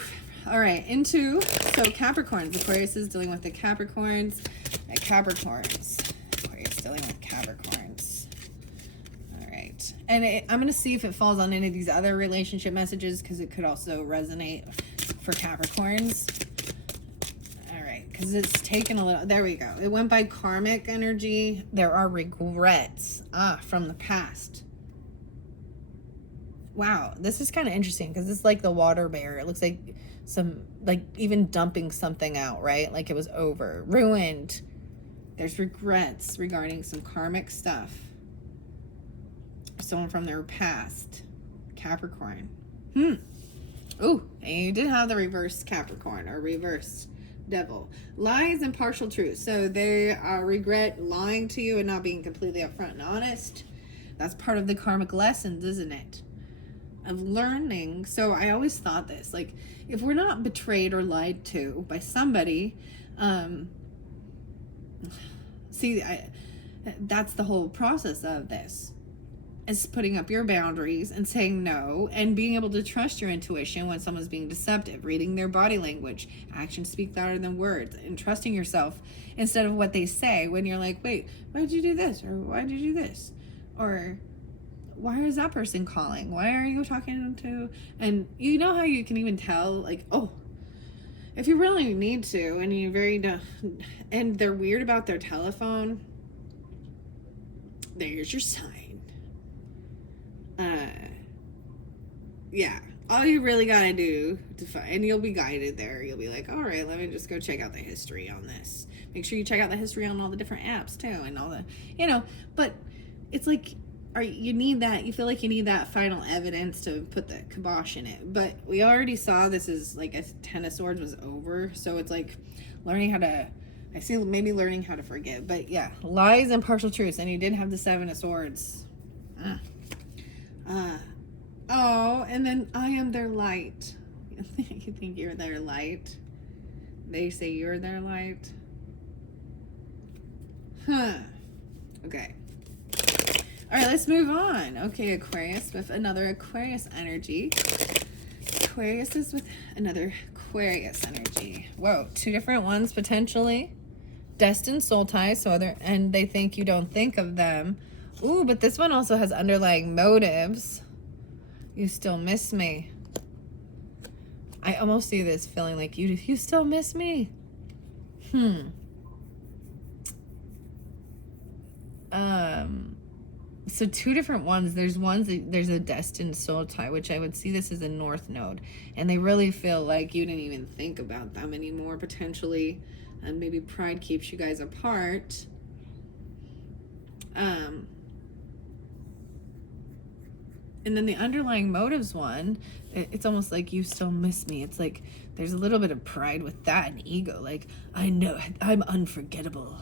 All right, so Capricorns. Aquarius is dealing with the Capricorns. Aquarius dealing with Capricorns. All right. And I'm going to see if it falls on any of these other relationship messages, because it could also resonate for Capricorns. All right, because it's taken a little... There we go. It went by karmic energy. There are regrets from the past. Wow, this is kind of interesting, because it's like the water bear. It looks like even dumping something out, right? Like it was over, ruined. There's regrets regarding some karmic stuff. Someone from their past. Capricorn. Ooh, and you did have the reverse Capricorn, or reverse devil. Lies and partial truth. So they regret lying to you and not being completely upfront and honest. That's part of the karmic lessons, isn't it? Of learning. So I always thought this, like, if we're not betrayed or lied to by somebody, that's the whole process of this, is putting up your boundaries and saying no, and being able to trust your intuition when someone's being deceptive, reading their body language. Actions speak louder than words, and trusting yourself instead of what they say when you're like, wait, why did you do this? Or why did you do this? Or why is that person calling? Why are you talking to... And you know how you can even tell, like, oh, if you really need to, and you're and they're weird about their telephone, there's your sign. Yeah, all you really gotta do and you'll be guided there. You'll be like, all right, let me just go check out the history on this. Make sure you check out the history on all the different apps too, and all the, but it's like, you need that. You feel like you need that final evidence to put the kibosh in it. But we already saw this is like a 10 of Swords was over. So it's like learning how to, I see maybe learning how to forgive. But yeah, lies and partial truths. And you did have the 7 of Swords. Oh, and then I am their light. You think you're their light? They say you're their light? Okay. All right, let's move on. Okay, Aquarius with another Aquarius energy. Aquarius is with another Aquarius energy. Whoa, 2 different ones potentially. Destined soul ties, and they think you don't think of them. Ooh, but this one also has underlying motives. You still miss me. I almost see this feeling like you still miss me. So 2 different ones. There's a destined soul tie, which I would see this as a north node, and they really feel like you didn't even think about them anymore, potentially, and maybe pride keeps you guys apart. And then the underlying motives one, it's almost like you still miss me. It's like there's a little bit of pride with that and ego, like, I know I'm unforgettable.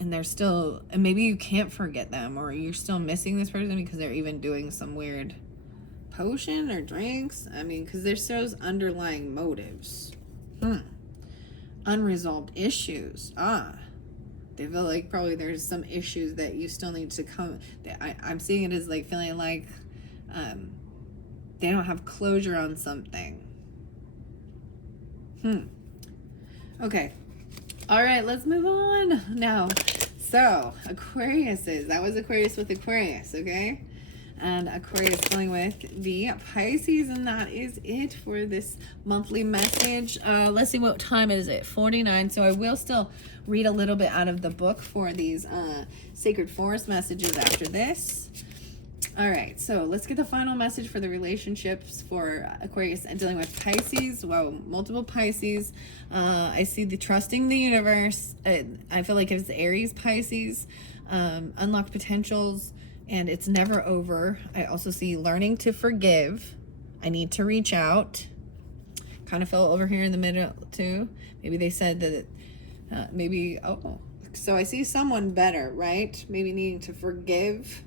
And they're still, and maybe you can't forget them, or you're still missing this person because they're even doing some weird potion or drinks. I mean, because there's those underlying motives. Unresolved issues. They feel like probably there's some issues that you still need to come. I'm seeing it as like feeling like they don't have closure on something. Okay. All right, let's move on now. So, that was Aquarius with Aquarius, okay? And Aquarius dealing with the Pisces, and that is it for this monthly message. Let's see, what time is it? 49. So I will still read a little bit out of the book for these Sacred Forest messages after this. All right, so let's get the final message for the relationships for Aquarius and dealing with Pisces. Wow, multiple Pisces. I see the trusting the universe. I feel like it's Aries, Pisces, unlocked potentials, and it's never over. I also see learning to forgive. I need to reach out. Kind of fell over here in the middle too. Maybe they said that so I see someone better, right? Maybe needing to forgive.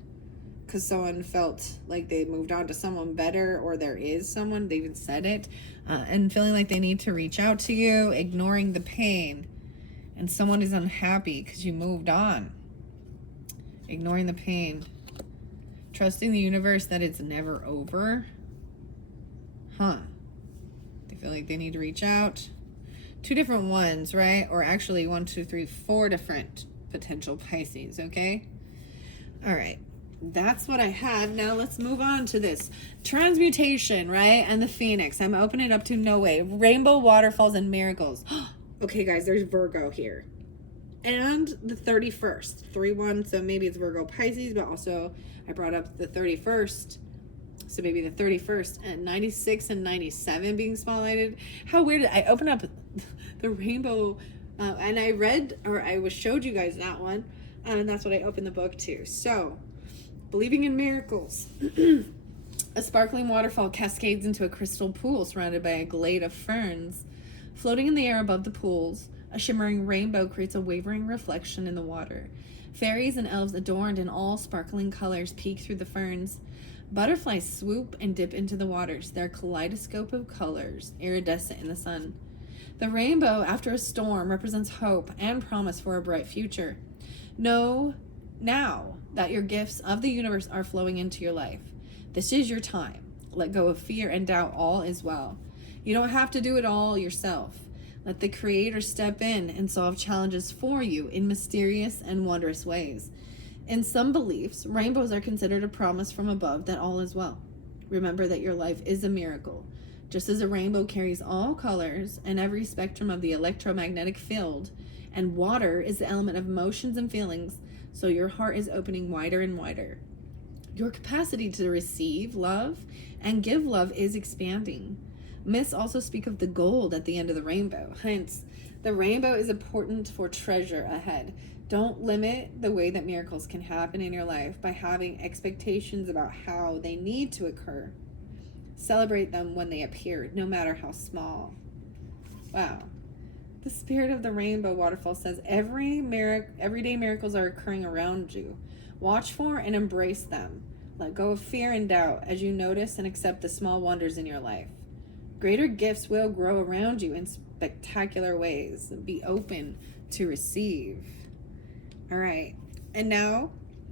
because someone felt like they moved on to someone better, or there is someone, they even said it, and feeling like they need to reach out to you, ignoring the pain, and someone is unhappy because you moved on. Ignoring the pain. Trusting the universe that it's never over. They feel like they need to reach out. 2 different ones, right? Or actually 1, 2, 3, 4 different potential Pisces, okay? All right. That's what I have. Now let's move on to this transmutation, right? And the Phoenix. I'm opening it up to no way. Rainbow, waterfalls, and miracles. Okay, guys, there's Virgo here. And the 31st. 3-1, so maybe it's Virgo Pisces, but also I brought up the 31st. So maybe the 31st and 96 and 97 being spotlighted. How weird. I opened up the rainbow and I read, or I showed you guys that one. And that's what I opened the book to. So, believing in miracles. A sparkling waterfall cascades into a crystal pool surrounded by a glade of ferns. Floating in the air above the pools, a shimmering rainbow creates a wavering reflection in the water. Fairies and elves adorned in all sparkling colors peek through the ferns. Butterflies swoop and dip into the waters, their kaleidoscope of colors iridescent in the sun. The rainbow, after a storm, represents hope and promise for a bright future. Know now that your gifts of the universe are flowing into your life. This is your time. Let go of fear and doubt. All is well. You don't have to do it all yourself. Let the Creator step in and solve challenges for you in mysterious and wondrous ways. In some beliefs, rainbows are considered a promise from above that all is well. Remember that your life is a miracle. Just as a rainbow carries all colors and every spectrum of the electromagnetic field, and water is the element of emotions and feelings, so your heart is opening wider and wider. Your capacity to receive love and give love is expanding. Myths also speak of the gold at the end of the rainbow. Hence, the rainbow is important for treasure ahead. Don't limit the way that miracles can happen in your life by having expectations about how they need to occur. Celebrate them when they appear, no matter how small. Wow. The spirit of the rainbow waterfall says everyday miracles are occurring around you. Watch for and embrace them. Let go of fear and doubt as you notice and accept the small wonders in your life. Greater gifts will grow around you in spectacular ways. Be open to receive. All right. And now,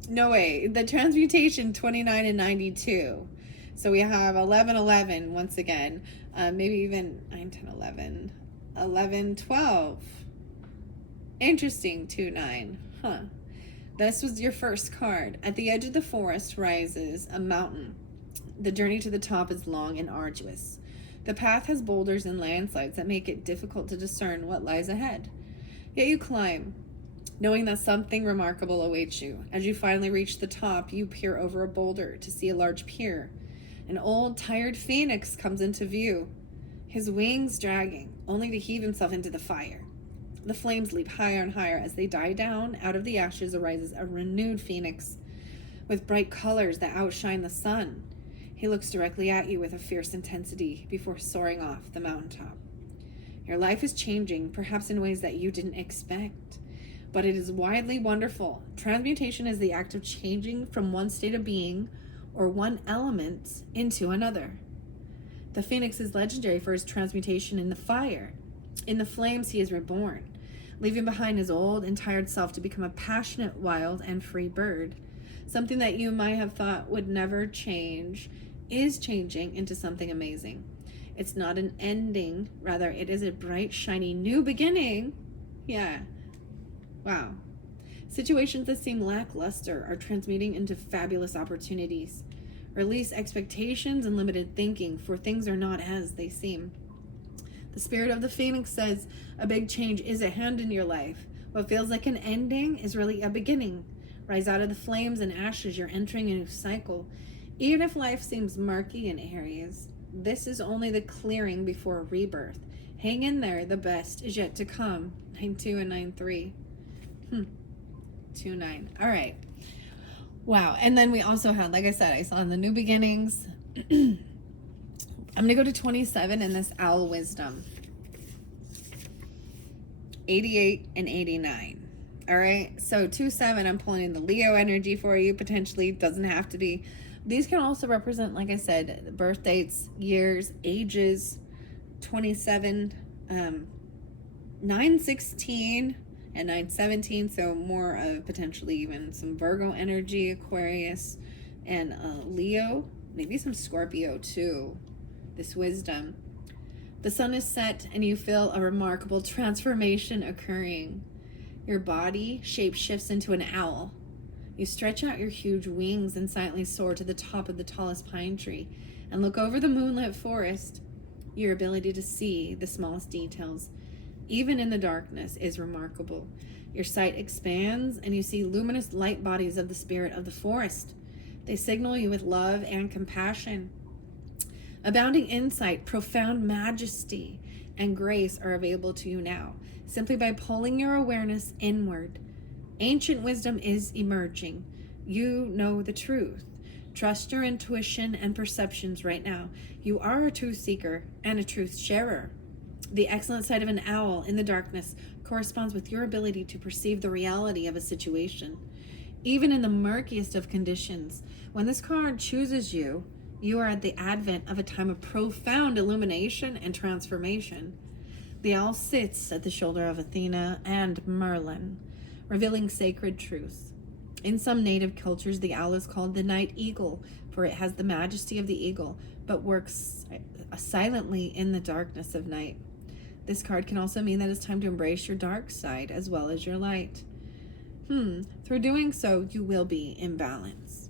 no way, the transmutation 29 and 92. So we have 11, 11 once again. Maybe even 9, 10, 11. 11, 12. Interesting, 2, 9. This was your first card. At the edge of the forest rises a mountain. The journey to the top is long and arduous. The path has boulders and landslides that make it difficult to discern what lies ahead. Yet you climb, knowing that something remarkable awaits you. As you finally reach the top, you peer over a boulder to see a large pier. An old, tired phoenix comes into view, his wings dragging, only to heave himself into the fire. The flames leap higher and higher. As they die down, out of the ashes arises a renewed phoenix with bright colors that outshine the sun. He looks directly at you with a fierce intensity before soaring off the mountaintop. Your life is changing, perhaps in ways that you didn't expect, but it is widely wonderful. Transmutation is the act of changing from one state of being or one element into another. The phoenix is legendary for his transmutation in the fire. In the flames, he is reborn, leaving behind his old and tired self to become a passionate, wild, and free bird. Something that you might have thought would never change is changing into something amazing. It's not an ending, rather it is a bright, shiny new beginning. Yeah. Wow. Situations that seem lackluster are transmuting into fabulous opportunities. Release expectations and limited thinking, for things are not as they seem. The spirit of the phoenix says a big change is at hand in your life. What feels like an ending is really a beginning. Rise out of the flames and ashes. You're entering a new cycle. Even if life seems murky in areas, this is only the clearing before a rebirth. Hang in there. The best is yet to come. 9-2 and 9-3. 2-9. All right. Wow. And then we also had, like I said, I saw in the new beginnings. I'm going to go to 27 in this owl wisdom. 88 and 89. All right. So 2-7, I'm pulling in the Leo energy for you. Potentially, doesn't have to be. These can also represent, like I said, birth dates, years, ages. 27, 9-16, and 9-17. So more of potentially even some Virgo energy, Aquarius, and Leo. Maybe some Scorpio too. This wisdom. The sun is set and you feel a remarkable transformation occurring. Your body shape shifts into an owl. You stretch out your huge wings and silently soar to the top of the tallest pine tree and look over the moonlit forest. Your ability to see the smallest details, even in the darkness, is remarkable. Your sight expands and you see luminous light bodies of the spirit of the forest. They signal you with love and compassion. Abounding insight, profound majesty, and grace are available to you now, simply by pulling your awareness inward. Ancient wisdom is emerging. You know the truth. Trust your intuition and perceptions right now. You are a truth seeker and a truth sharer. The excellent sight of an owl in the darkness corresponds with your ability to perceive the reality of a situation. Even in the murkiest of conditions, when this card chooses you, you are at the advent of a time of profound illumination and transformation. The owl sits at the shoulder of Athena and Merlin, revealing sacred truths. In some native cultures, the owl is called the night eagle, for it has the majesty of the eagle, but works silently in the darkness of night. This card can also mean that it's time to embrace your dark side as well as your light. Through doing so, you will be in balance.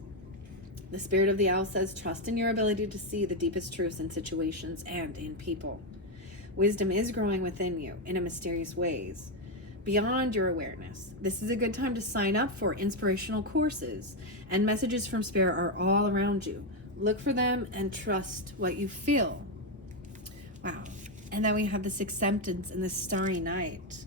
The spirit of the owl says, trust in your ability to see the deepest truths in situations and in people. Wisdom is growing within you in a mysterious ways. Beyond your awareness, this is a good time to sign up for inspirational courses, and messages from spirit are all around you. Look for them and trust what you feel. Wow. And then we have this acceptance in this starry night.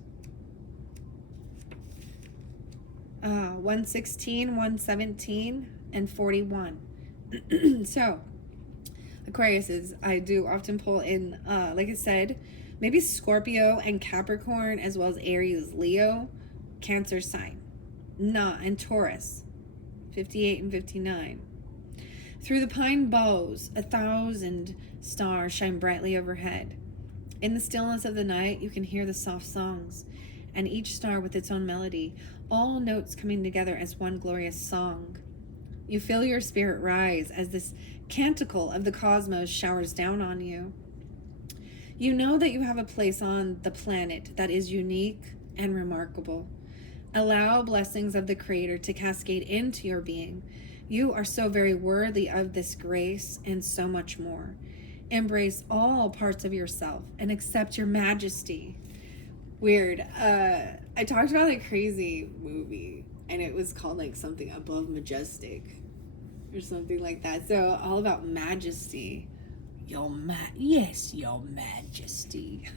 116, 117, and 41. So, Aquariuses, I do often pull in, like I said, maybe Scorpio and Capricorn, as well as Aries, Leo, Cancer sign, and Taurus, 58 and 59. Through the pine boughs, 1,000 stars shine brightly overhead. In the stillness of the night, you can hear the soft songs, and each star with its own melody, all notes coming together as one glorious song. You feel your spirit rise as this canticle of the cosmos showers down on you. You know that you have a place on the planet that is unique and remarkable. Allow blessings of the Creator to cascade into your being. You are so very worthy of this grace and so much more. Embrace all parts of yourself and accept your majesty. Weird. I talked about a crazy movie, and it was called like something Above Majestic or something like that. So all about majesty. Yes, your majesty.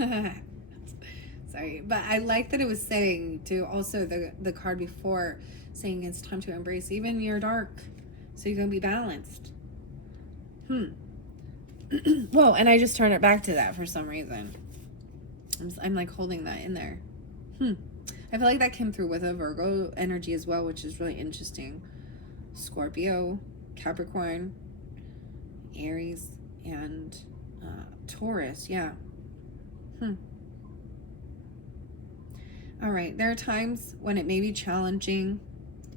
Sorry, but I like that it was saying to also the card before saying it's time to embrace even your dark, so you can be balanced. Whoa, and I just turned it back to that for some reason. I'm like holding that in there. I feel like that came through with a Virgo energy as well, which is really interesting. Scorpio, Capricorn, Aries, and Taurus. Yeah. All right. There are times when it may be challenging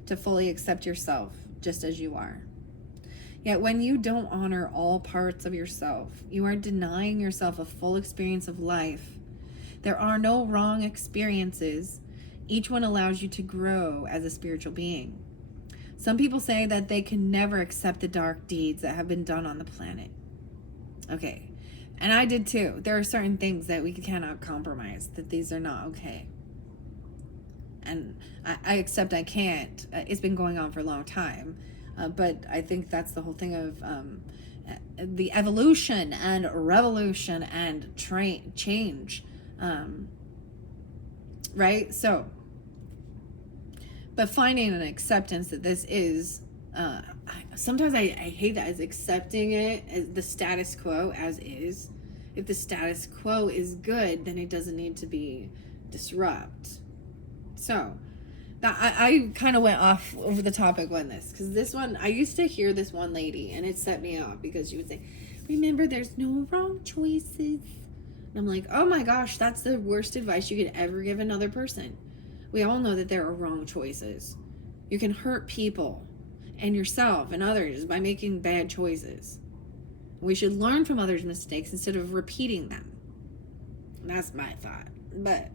to fully accept yourself just as you are. Yet when you don't honor all parts of yourself, you are denying yourself a full experience of life. There are no wrong experiences. Each one allows you to grow as a spiritual being. Some people say that they can never accept the dark deeds that have been done on the planet. Okay, and I did too. There are certain things that we cannot compromise, that these are not okay. And I accept I can't. It's been going on for a long time. But I think that's the whole thing of the evolution and revolution and change. Right? So, but finding an acceptance that this is, sometimes I hate that, as accepting it as the status quo as is. If the status quo is good, then it doesn't need to be disrupt. So, I kind of went off over the topic on this, because this one, I used to hear this one lady, and it set me off, because she would say, remember, there's no wrong choices. And I'm like, oh my gosh, that's the worst advice you could ever give another person. We all know that there are wrong choices. You can hurt people and yourself and others by making bad choices. We should learn from others' mistakes instead of repeating them. And that's my thought. But,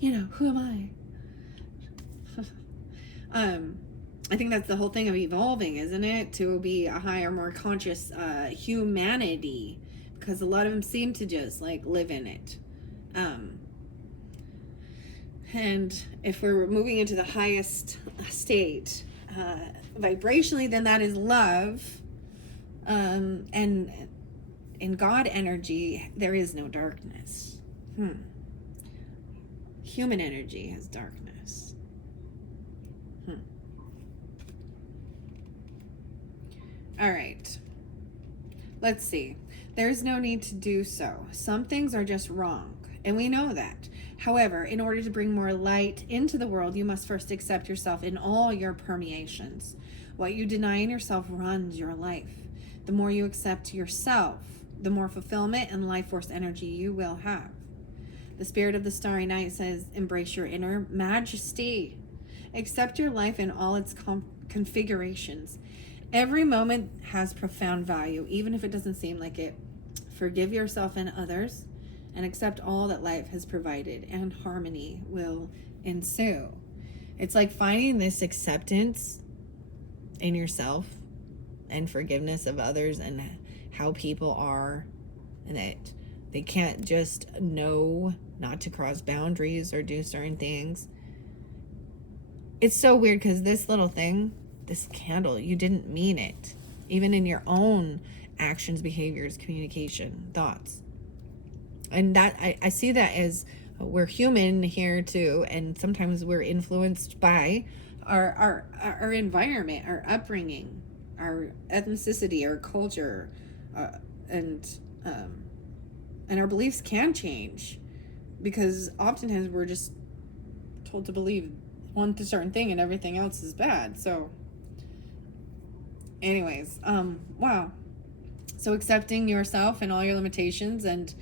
who am I? I think that's the whole thing of evolving, isn't it? To be a higher, more conscious humanity, because a lot of them seem to just like live in it. And if we're moving into the highest state vibrationally, then that is love. And in God energy, there is no darkness. Human energy has darkness. All right. Let's see. There's no need to do so. Some things are just wrong, and we know that. However, in order to bring more light into the world, you must first accept yourself in all your permeations. What you deny in yourself runs your life. The more you accept yourself, the more fulfillment and life force energy you will have. The spirit of the Starry Night says, embrace your inner majesty. Accept your life in all its configurations. Every moment has profound value, even if it doesn't seem like it. Forgive yourself and others, and accept all that life has provided, and harmony will ensue. It's like finding this acceptance in yourself and forgiveness of others and how people are, and that they can't just know not to cross boundaries or do certain things. It's so weird, because this little thing, this candle, you didn't mean it, even in your own actions, behaviors, communication, thoughts. And that I see that as we're human here too, and sometimes we're influenced by our environment, our upbringing, our ethnicity, our culture, and our beliefs can change, because oftentimes we're just told to believe one certain thing and everything else is bad. So anyways, wow. So accepting yourself and all your limitations, and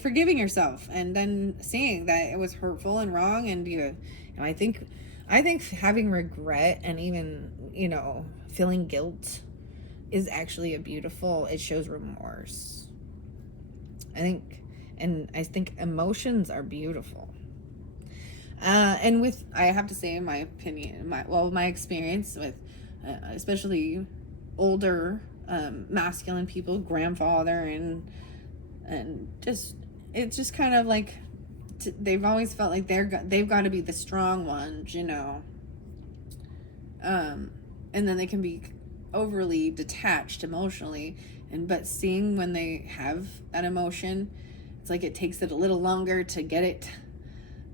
forgiving yourself, and then seeing that it was hurtful and wrong, and I think having regret and even feeling guilt is actually it shows remorse. I think emotions are beautiful. And I have to say, in my opinion, my experience with especially older masculine people, grandfather, and just, it's just kind of like they've always felt like they've got to be the strong ones, and then they can be overly detached emotionally, but seeing when they have that emotion, it's like it takes it a little longer to get it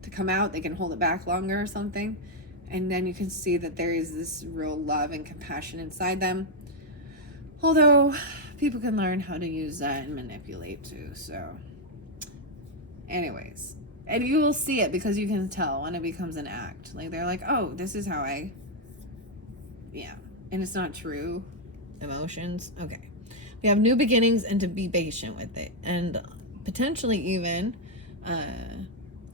to come out. They can hold it back longer or something, and then you can see that there is this real love and compassion inside them, although people can learn how to use that and manipulate too. So anyways, and you will see it, because you can tell when it becomes an act. Like, they're like, oh, this is how and it's not true emotions. Okay, we have new beginnings, and to be patient with it, and potentially even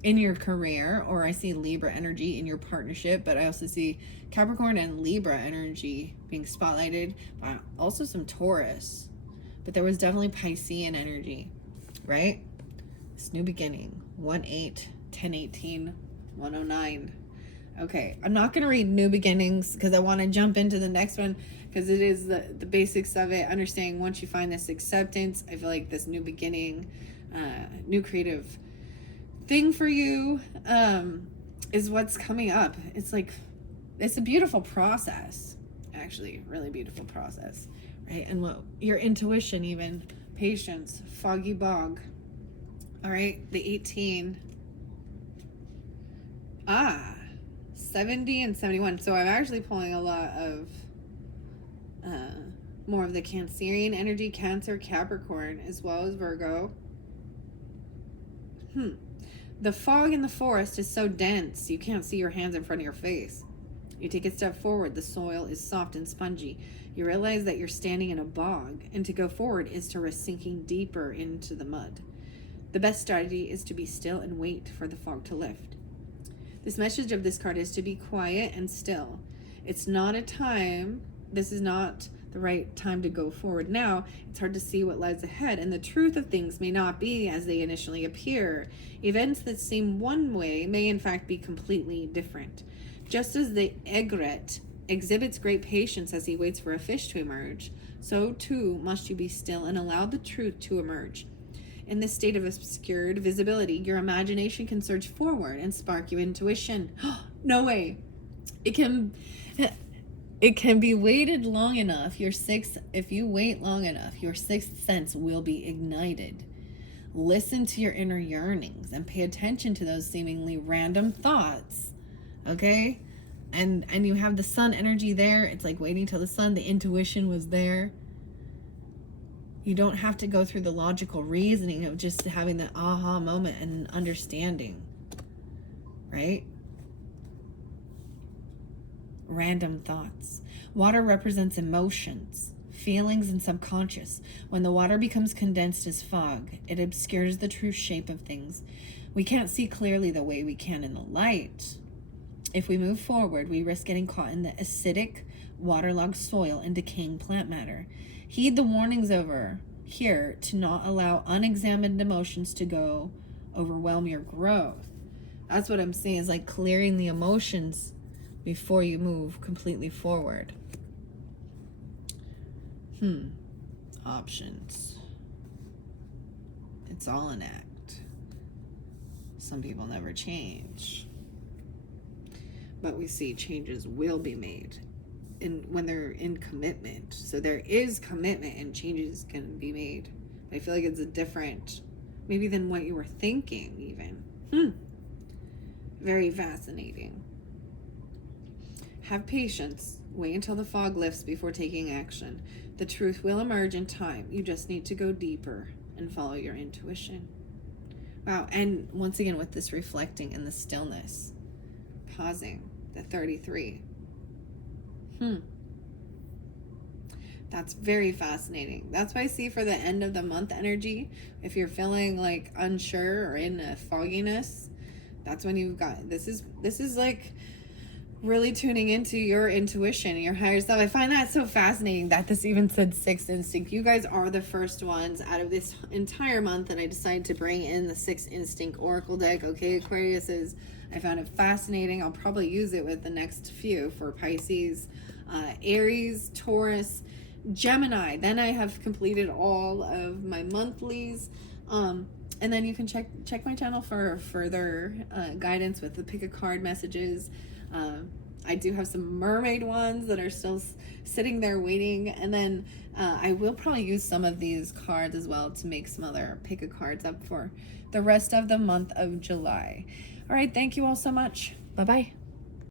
in your career, or I see Libra energy in your partnership, but I also see Capricorn and Libra energy being spotlighted, by also some Taurus, but there was definitely Piscean energy, right? This new beginning, 1/8, 10/18, 109. Okay, I'm not going to read new beginnings, because I want to jump into the next one, because it is the basics of it. Understanding once you find this acceptance, I feel like this new beginning, new creative thing for you is what's coming up. It's a beautiful process, actually, really beautiful process, right? And what your intuition, even patience, foggy bog. All right, the 18. 70 and 71. So I'm actually pulling a lot of more of the Cancerian energy, Cancer, Capricorn, as well as Virgo. The fog in the forest is so dense you can't see your hands in front of your face. You take a step forward. The soil is soft and spongy. You realize that you're standing in a bog, and to go forward is to risk sinking deeper into the mud. The best strategy is to be still and wait for the fog to lift. This message of this card is to be quiet and still. It's not a time, this is not the right time to go forward now. It's hard to see what lies ahead, and the truth of things may not be as they initially appear. Events that seem one way may in fact be completely different. Just as the egret exhibits great patience as he waits for a fish to emerge, so too must you be still and allow the truth to emerge. In this state of obscured visibility, your imagination can surge forward and spark your intuition. No way. It can be waited long enough. If you wait long enough, your sixth sense will be ignited. Listen to your inner yearnings and pay attention to those seemingly random thoughts. Okay? And you have the sun energy there. It's like waiting till the sun. The intuition was there. You don't have to go through the logical reasoning of just having that aha moment and understanding. Right? Random thoughts. Water represents emotions, feelings, and subconscious. When the water becomes condensed as fog, it obscures the true shape of things. We can't see clearly the way we can in the light. If we move forward, we risk getting caught in the acidic, waterlogged soil and decaying plant matter. Heed the warnings over here to not allow unexamined emotions to overwhelm your growth. That's what I'm saying, is like clearing the emotions before you move completely forward. Options. It's all an act. Some people never change. But we see changes will be made when they're in commitment. So there is commitment and changes can be made. I feel like it's a different, maybe than what you were thinking even. Very fascinating. Have patience. Wait until the fog lifts before taking action. The truth will emerge in time. You just need to go deeper and follow your intuition. Wow. And once again, with this reflecting and the stillness, pausing, the 33. That's very fascinating. That's why I see for the end of the month energy, if you're feeling like unsure or in a fogginess, that's when you've got, this is like really tuning into your intuition and your higher self. I find that so fascinating that this even said sixth instinct. You guys are the first ones out of this entire month that I decided to bring in the sixth instinct oracle deck. Okay, Aquarius, I found it fascinating. I'll probably use it with the next few for Pisces, Aries, Taurus, Gemini. Then I have completed all of my monthlies. And then you can check my channel for further guidance with the pick a card messages. I do have some mermaid ones that are still sitting there waiting. And then I will probably use some of these cards as well to make some other pick a cards up for the rest of the month of July. All right. Thank you all so much. Bye-bye.